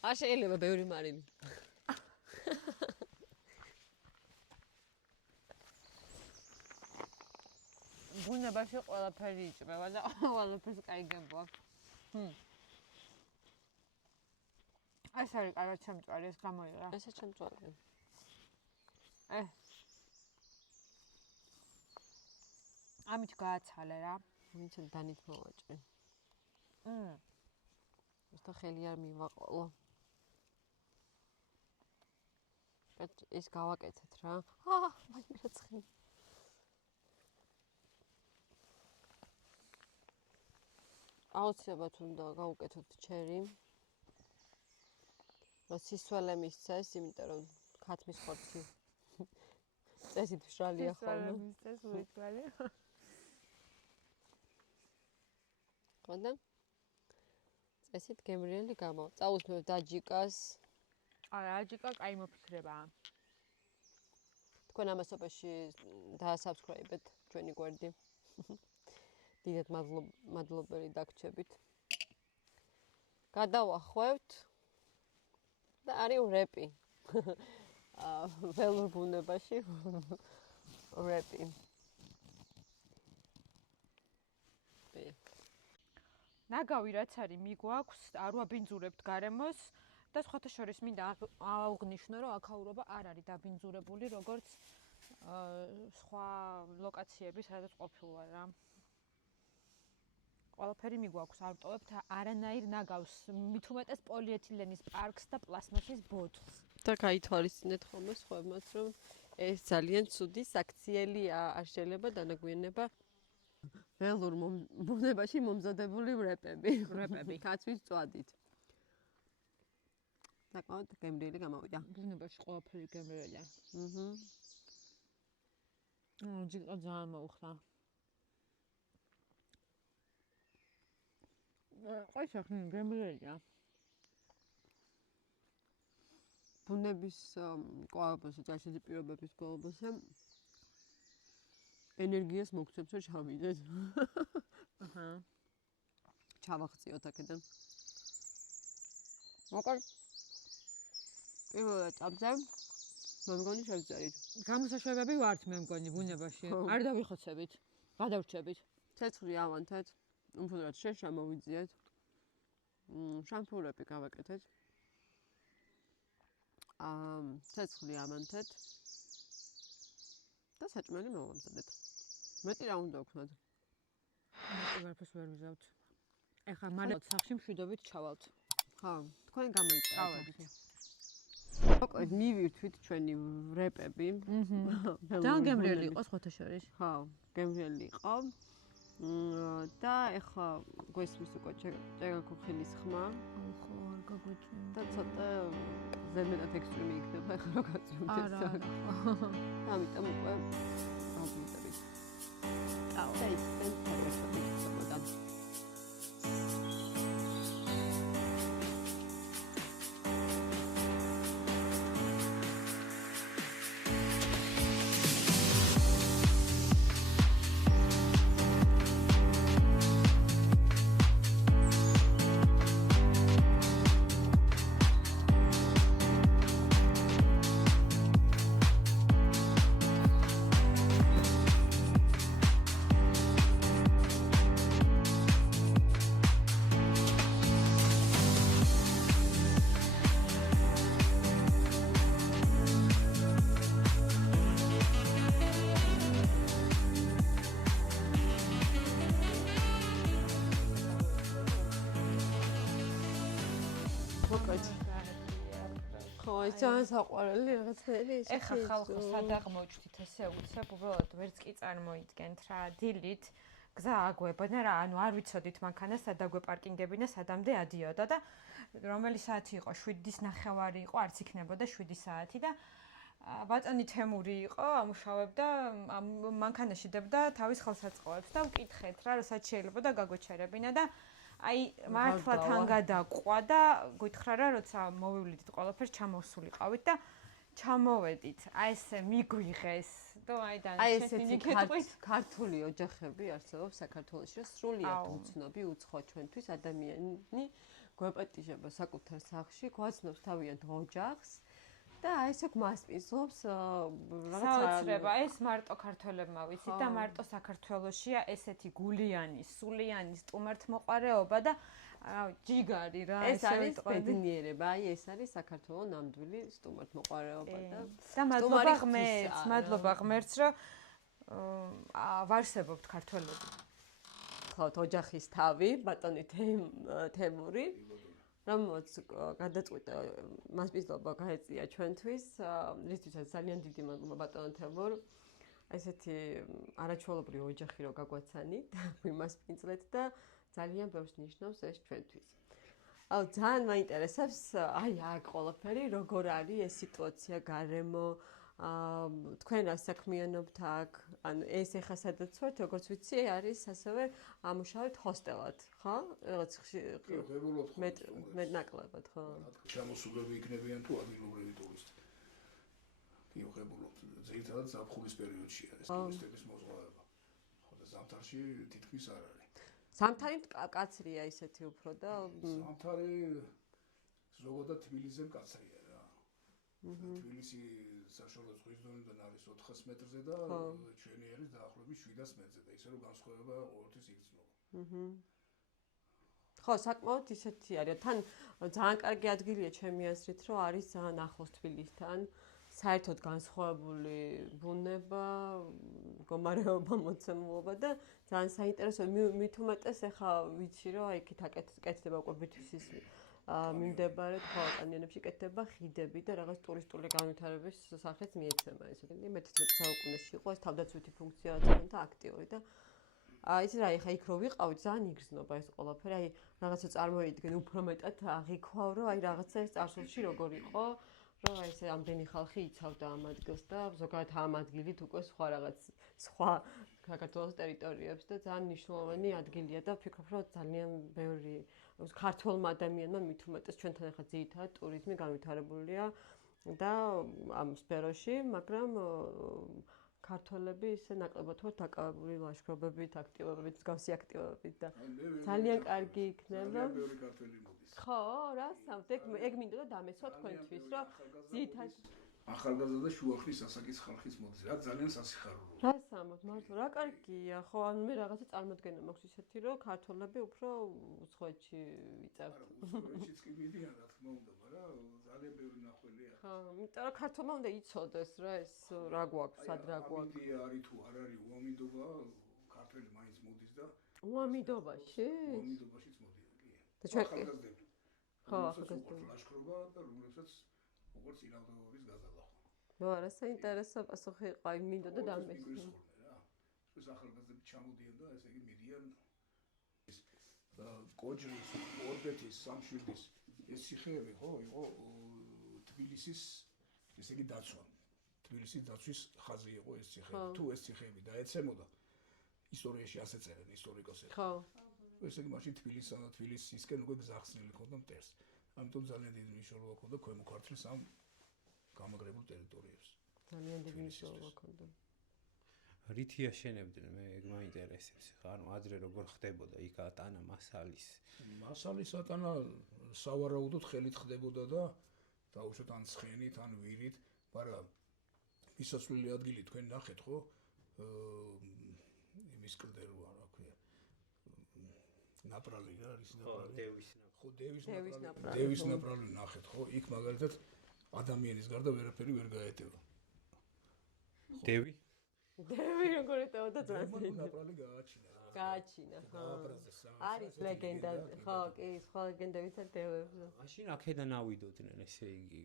შეიძლება ბევრი მარილი. ბუნებაში ყველაფერი იჭრება და ყველაფერს კაიგებო აქვს. ეს არის კარგი ჩემწვარი, ეს გამოიღა. ესე ჩემწვარი. ამით გააცალე რა. ვინც დანით მოვაჭრე. უბრალოდ ხელი არ მივაყოლო. ეს გავაკეთეთ რა. მაინც ცხი. აუცილებლად უნდა გავუკეთოთ ჩერი. რომ სისვალე მისცეს, იმიტომ რომ ქათმის ხორცი წესით მშრალია ხოლმე. მისცეს უიტვალი. ხოდა წესით გემრიელი გამო. წაუსმევთ აჯიკას. არა, აჯიკა კაი მოფიქრებაა. თქვენ ამასობაში დაასაბსკრაიბეთ ჩვენი გვერდი. დიდად მადლობელი დაგჩებით. გადავახვევთ და არის რეპი. ველურ ბუნებაში რეპი. ნაგავი რაც არის მიგვაქვს, არ ვაბინძურებთ გარემოს და სხვათა შორის მინდა აღვნიშნო, რომ აქაურობა არ არის დაბინძურებული, როგორც სხვა ლოკაციები, სადაც ყოფილვარ რა. ყველაფერი მიგვაქვს, არ ვტოვებთ არანაირ ნაგავს, მით უმეტეს პოლიეთილენის პარკს და პლასმასის ბოთლს. და გაითვალისწინეთ ხოლმე სხვებმაც, რომ ეს ძალიან ცუდი საქციელია, არ შეიძლება დანაგვიანება ველურ ბუნებაში მომზადებული რეპები. კაცვის წვადით. საკმაოდ გემრიელი გამოვიდა. ბუნებაში ყველაფერი გემრიელია. ჯიკა ძალიან მოუხდა. აი სახნი გემრიელია. ბუნების კვებაზე, წაშეძი პირობების კვებაზე ენერგიას მოგცემს, რომ ჩავიდეთ. ჩავახციოთ აქედან. მოკლედ პირველ ეტაპზე მე მგონი შევწერით. გამოსაშვებები ვართ მე მგონი ბუნებაში. არ დავიხოცებით. გადავრჩებით. ცეცხლი ავანთეთ. უმფუძრად შემოვიძიეთ. შამპურები გავაკეთეთ. ცეცხლი ავანთეთ. და საჭმელი მოვამზადეთ. მეტი რა უნდა ვქნათ? ვერაფერს ვერ ვიზავთ. ეხლა მალე სახში მშვიდობით ჩავალთ. ხო, თქვენ გამოიწერეთ. მოკლედ მივირთვით ჩვენი რეპები. ძალიან გემრიელი იყო სხვათა შორის. ხო, გემრიელი იყო. და ეხლა გვესმის უკვე ჭეგაკუხილის ხმა. ხო, არ გაგვეჭირა. და ცოტა ზედმეტად ექსტრემი იქნება ეხლა რო გაწვიმთ ეს. არა. ამიტომ უკვე ამბიტებით. და ის ხო, ეს ძალიან საყვარელი რაღაცნაირი ის. ეხა ხალხო სადაღმოჩვით ესე უცებ, უბრალოდ ვერც კი წარმოიდგენთ რა, დილით გზა აგვებოდა რა, ანუ არ ვიცოდით მანქანა სად აგვე პარკინგებინა, სადამდე ადიოდა და რომელი საათი იყო? 7:30 იყო, არც იქნებოდა 7 საათი და ბატონი თემური იყო, ამუშავებდა, ამ მანქანაში დებდა თავის ხელსაწყოებს და ვკითხეთ რა, რასაც შეიძლება და გაგვეჩერებინა და აი მართლა თან გადაყვა და გითხრა რა, როცა მოვივლიდით ყველაფერს ჩამოვსულიყავით და ჩამოვედით. აი ესე მიგვიღეს და აი და აი ესეთი ქართული ოჯახები არსებობს საქართველოში, რომ სრულიად უცნობი, უცხო ჩვენთვის ადამიანი გვეპატიჟება საკუთარ სახლში, გვაცნობს თავიანთ ოჯახს და აი ესე გვასპინძლობს რაღაცა ეს მარტო ქართველებმა ვიცით და მარტო საქართველოშია ესეთი გულიანი, სულიანი სტუმართმოყვარეობა და ჯიგარი რა ეს არის ბედნიერება, აი ეს არის საქართველოს ნამდვილი სტუმართმოყვარეობა და მადლობა ღმერთს, რომ ვარსებობთ ქართველები. ხავთ ოჯახის თავი, ბატონი თემური, რომელსაც გადაწყვიტა მასპინძლობა გაეწია ჩვენთვის, რისთვისაც ძალიან დიდი მადლობა ბატონო თემურ. ესეთი არაჩვეულებრივი ოჯახი რო გაგვაცანით, ვიმასპინძლეთ და ძალიან ბევრს ნიშნავს ეს ჩვენთვის. ძალიან მაინტერესებს აი აქ ყველაფერი, როგორ არის ეს სიტუაცია გარემო, თქვენ ასაქმიანობთ აქ, ანუ ეს ეხა სადაც ვართ, როგორც ვიცი, არის ასევე ამუშავებთ ჰოსტელად, ხო? რაღაც მეტნაკლებად, ხო? ჩამოსულები იქნებიან თუ ადგილობრივი ტურისტები. მივღებულობთ, ძირითადად ზაფხულის პერიოდშია ეს ტურისტების მოზღვავება. ხო და ზამთარში თითქმის არ არის. ზამთარი კაცრია ისეთი უფრო და ზამთარი ზოგადად თბილისზე მკაცრია რა. თბილისი საშუალო ზღვის დონიდან არის 400 მეტრზე და ჩვენი არის დაახლოებით 700 მეტრზე და ისე რომ განსხვავება ყოველთვის იგრძნობა. ხო, საკმაოდ ისეთი არის. თან ძალიან კარგი ადგილია ჩემი აზრით, რომ არის ძალიან ახლოს თბილისთან. საერთოდ განსხვავებული ბუნება, მდგომარეობა, მოცემულობა და ძალიან საინტერესო მით უმეტეს ახლა ვიცი რომ აი იქით აკეთდება უკვე ბითვისის მიმდებარედ ხო კანიონებში კეთდება ხიდები და რაღაც ტურისტული განვითარების სახეც მიეცემა ესე იგი მე-19 საუკუნეში იყო ეს თავდაცვითი ფუნქციაა ძალიან და აქტიური და იცი რა ახლა იქ რო ვიყავით ძალიან იგრძნობა ეს ყველაფერი აი რაღაცა წარმოიდგენ უფრო მეტად აღიქواو რომ აი რაღაცა ეს წარსულში როგორ იყო რომ აი ესე ამდენი ხალხი იცავდა ამ ადგილს და ზოგადად ამ ადგილით უკვე სხვა რაღაც სხვა საქართველოს ტერიტორიებს და ძალიან მნიშვნელოვანი ადგილია და ვფიქრობ რომ ძალიან ბევრი ქართველმა ადამიანმა მით უმეტეს ჩვენთან ახლა ძირითადად ტურიზმი განვითარებულია და ამ სფეროში, მაგრამ ქართველები ისე ნაკლებად ვართ დაკავებული ლაშქრობებით, აქტივობებით, მსგავსი აქტივობებით და ძალიან კარგი იქნება. ხო, რა სამთ ეგ მინდოდა დამესვა თქვენთვის, რომ ძირითადად ახალგაზრდა შუახნის ასაკის ხალხის მოდის. რა ძალიან სასიხარულოა. რა სამოთ, მართლა რა კარგია, ხო, ანუ მე რაღაცა წარმოდგენა მაქვს ისეთი, რომ ქართველები უფრო უცხოეთში ვიწევთ. უცხოეთშიც კი მიდიან, რა თქმა უნდა, მაგრამ ძალიან ბევრი ნახველია. ხო, იმიტომ რომ ქართველმა უნდა იცოდეს რა ეს რა გვაქვს, სად რა გვაქვს. არის თუ არ არის უამიდობა, ქართველი მაინც მოდის და უამიდობაში? უამიდობაშიც მოდიან, კი. და ჩვენ ახალგაზრდები. ხო, ახალგაზრდები. ლაშქრობა და რომლებსაც როგორც ინავდომობის გაზარდა. ნუ არა, საინტერესო პასუხი იყო, აი მინდოდა დამესვა. ეს ახალგაზრდები ჩამოდიან და ესე იგი მიდიან ეს კოჯრის, ორბეთის, სამშვილდის ეს ციხეები ხო, იყო თბილისის ესე იგი დაცვა. თბილისის დაცვის ხაზი იყო ეს ციხეები. თუ ეს ციხეები დაეცემოდა ისტორიაში ასე წერენ ისტორიკოსები. ხო. ესე იგი მაშინ თბილისისკენ უკვე გზახსნილი ქონდა მტერს. ამიტომ ძალიან დიდი მნიშვნელობა ჰქონდა ქვემო ქართლის ამ გამაგრებულ ტერიტორიებს. ძალიან დიდი მნიშვნელობა ჰქონდა. რითი აშენებდნენ მე ეგ მაინტერესებს ხა ანუ ადრე როგორ ხდებოდა იქ ატანა მასალის მასალის ატანა სავარაუდოდ ხელით ხდებოდა და დაუშვათ ან ცხენით ან ვირით მაგრამ მისასვლელი ადგილი თქვენ ნახეთ ხო იმის კლდეროა რა ქვია ნაპრალი რა არის ნაპრალი ხო დევის ნაპრალი ნახეთ ხო იქ მაგალითად ადამიანის გარდა ვერაფერი ვერ გაეტევა დევი დევი როგორ ეტევა და ძალიან ნაპრალი გააჩინა გააჩინა, ხო. გააბრაზეს არის ლეგენდა, ხო, კი, სხვა ლეგენდებიც დევებზე. მაშინ აქედან ავიდოდნენ, ესე იგი.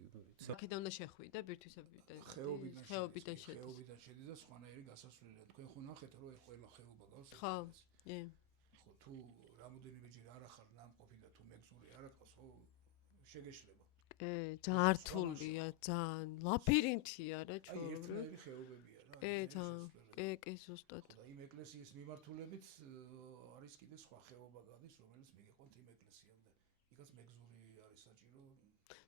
აქედან უნდა შეხვიდა ბირთვისებიდან. ხეობიდან ხეობიდან შედის. ხეობიდან შედის და სხვანაირი გასასვლელია. თქვენ ხო ნახეთ, რომ ეს ყველა ხეობა გავს? ხო, კი. ხო, თუ რამოდენიმეჯერ არ ახარ ნამყოფი და თუ მეგზური არ აქვს, ხო, შეგეშლება. ძალიან რთულია, ძალიან ლაბირინთია რა აი, ჩვეულებრივ. ერთნაირი ხეობებია რა. კი, ძალიან. კი, ზუსტად. და იმ ეკლესიის მიმართულებით არის კიდე სხვა ხეობა გადის, რომელიც მიგეყვანთ იმ ეკლესიამდე. იქაც მეგზური არის საჭირო.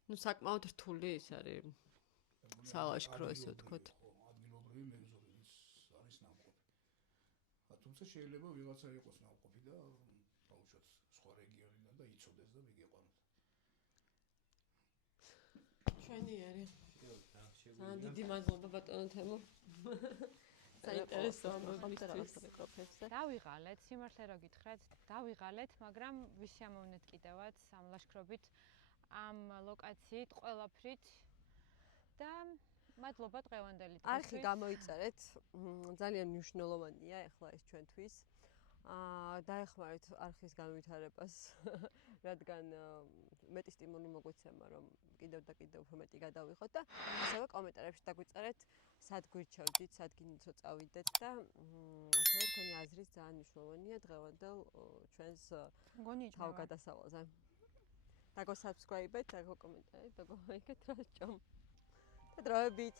ნუ საკმაოდ რთული ის არის. სალაშქრო, ესე ვთქვათ. ადგილობრივი მეგზური არის ნამყოფი. თუმცა შეიძლება ვიღაცა იყოს ნამყოფი და აუჩოთ სხვა რეგიონიდან და იცოდეს და მიგეყვანოთ. ჩვენიერი. ძალიან დიდი მადლობა ბატონო თემო. საინტერესო ამბობისთვის. დავიღალეთ, სიმართლე რო გითხრათ, დავიღალეთ, მაგრამ ვისიამოვნეთ კიდევაც ამ ლაშქრობით, ამ ლოკაციით, ყველაფრით და მადლობა დღევანდელი დღისთვის. არხი გამოიწერეთ, ძალიან მნიშვნელოვანია ახლა ეს ჩვენთვის. დაეხმარეთ არხის განვითარებას, რადგან მეტი სტიმული მოგვეცემა, რომ კიდევ და კიდევ უფრო მეტი გადავიღოთ და ასევე კომენტარებში დაგვიწერეთ, სად გვირჩევდით, სად გინდით რომ წავიდეთ და ასევე თქვენი აზრიც ძალიან მნიშვნელოვანია დღევანდელ ჩვენს თავგადასავალზე. დაგო subscribe-ეთ, დაგო კომენტარით, დაგო like-ეთ რა სჯომ. და დროებით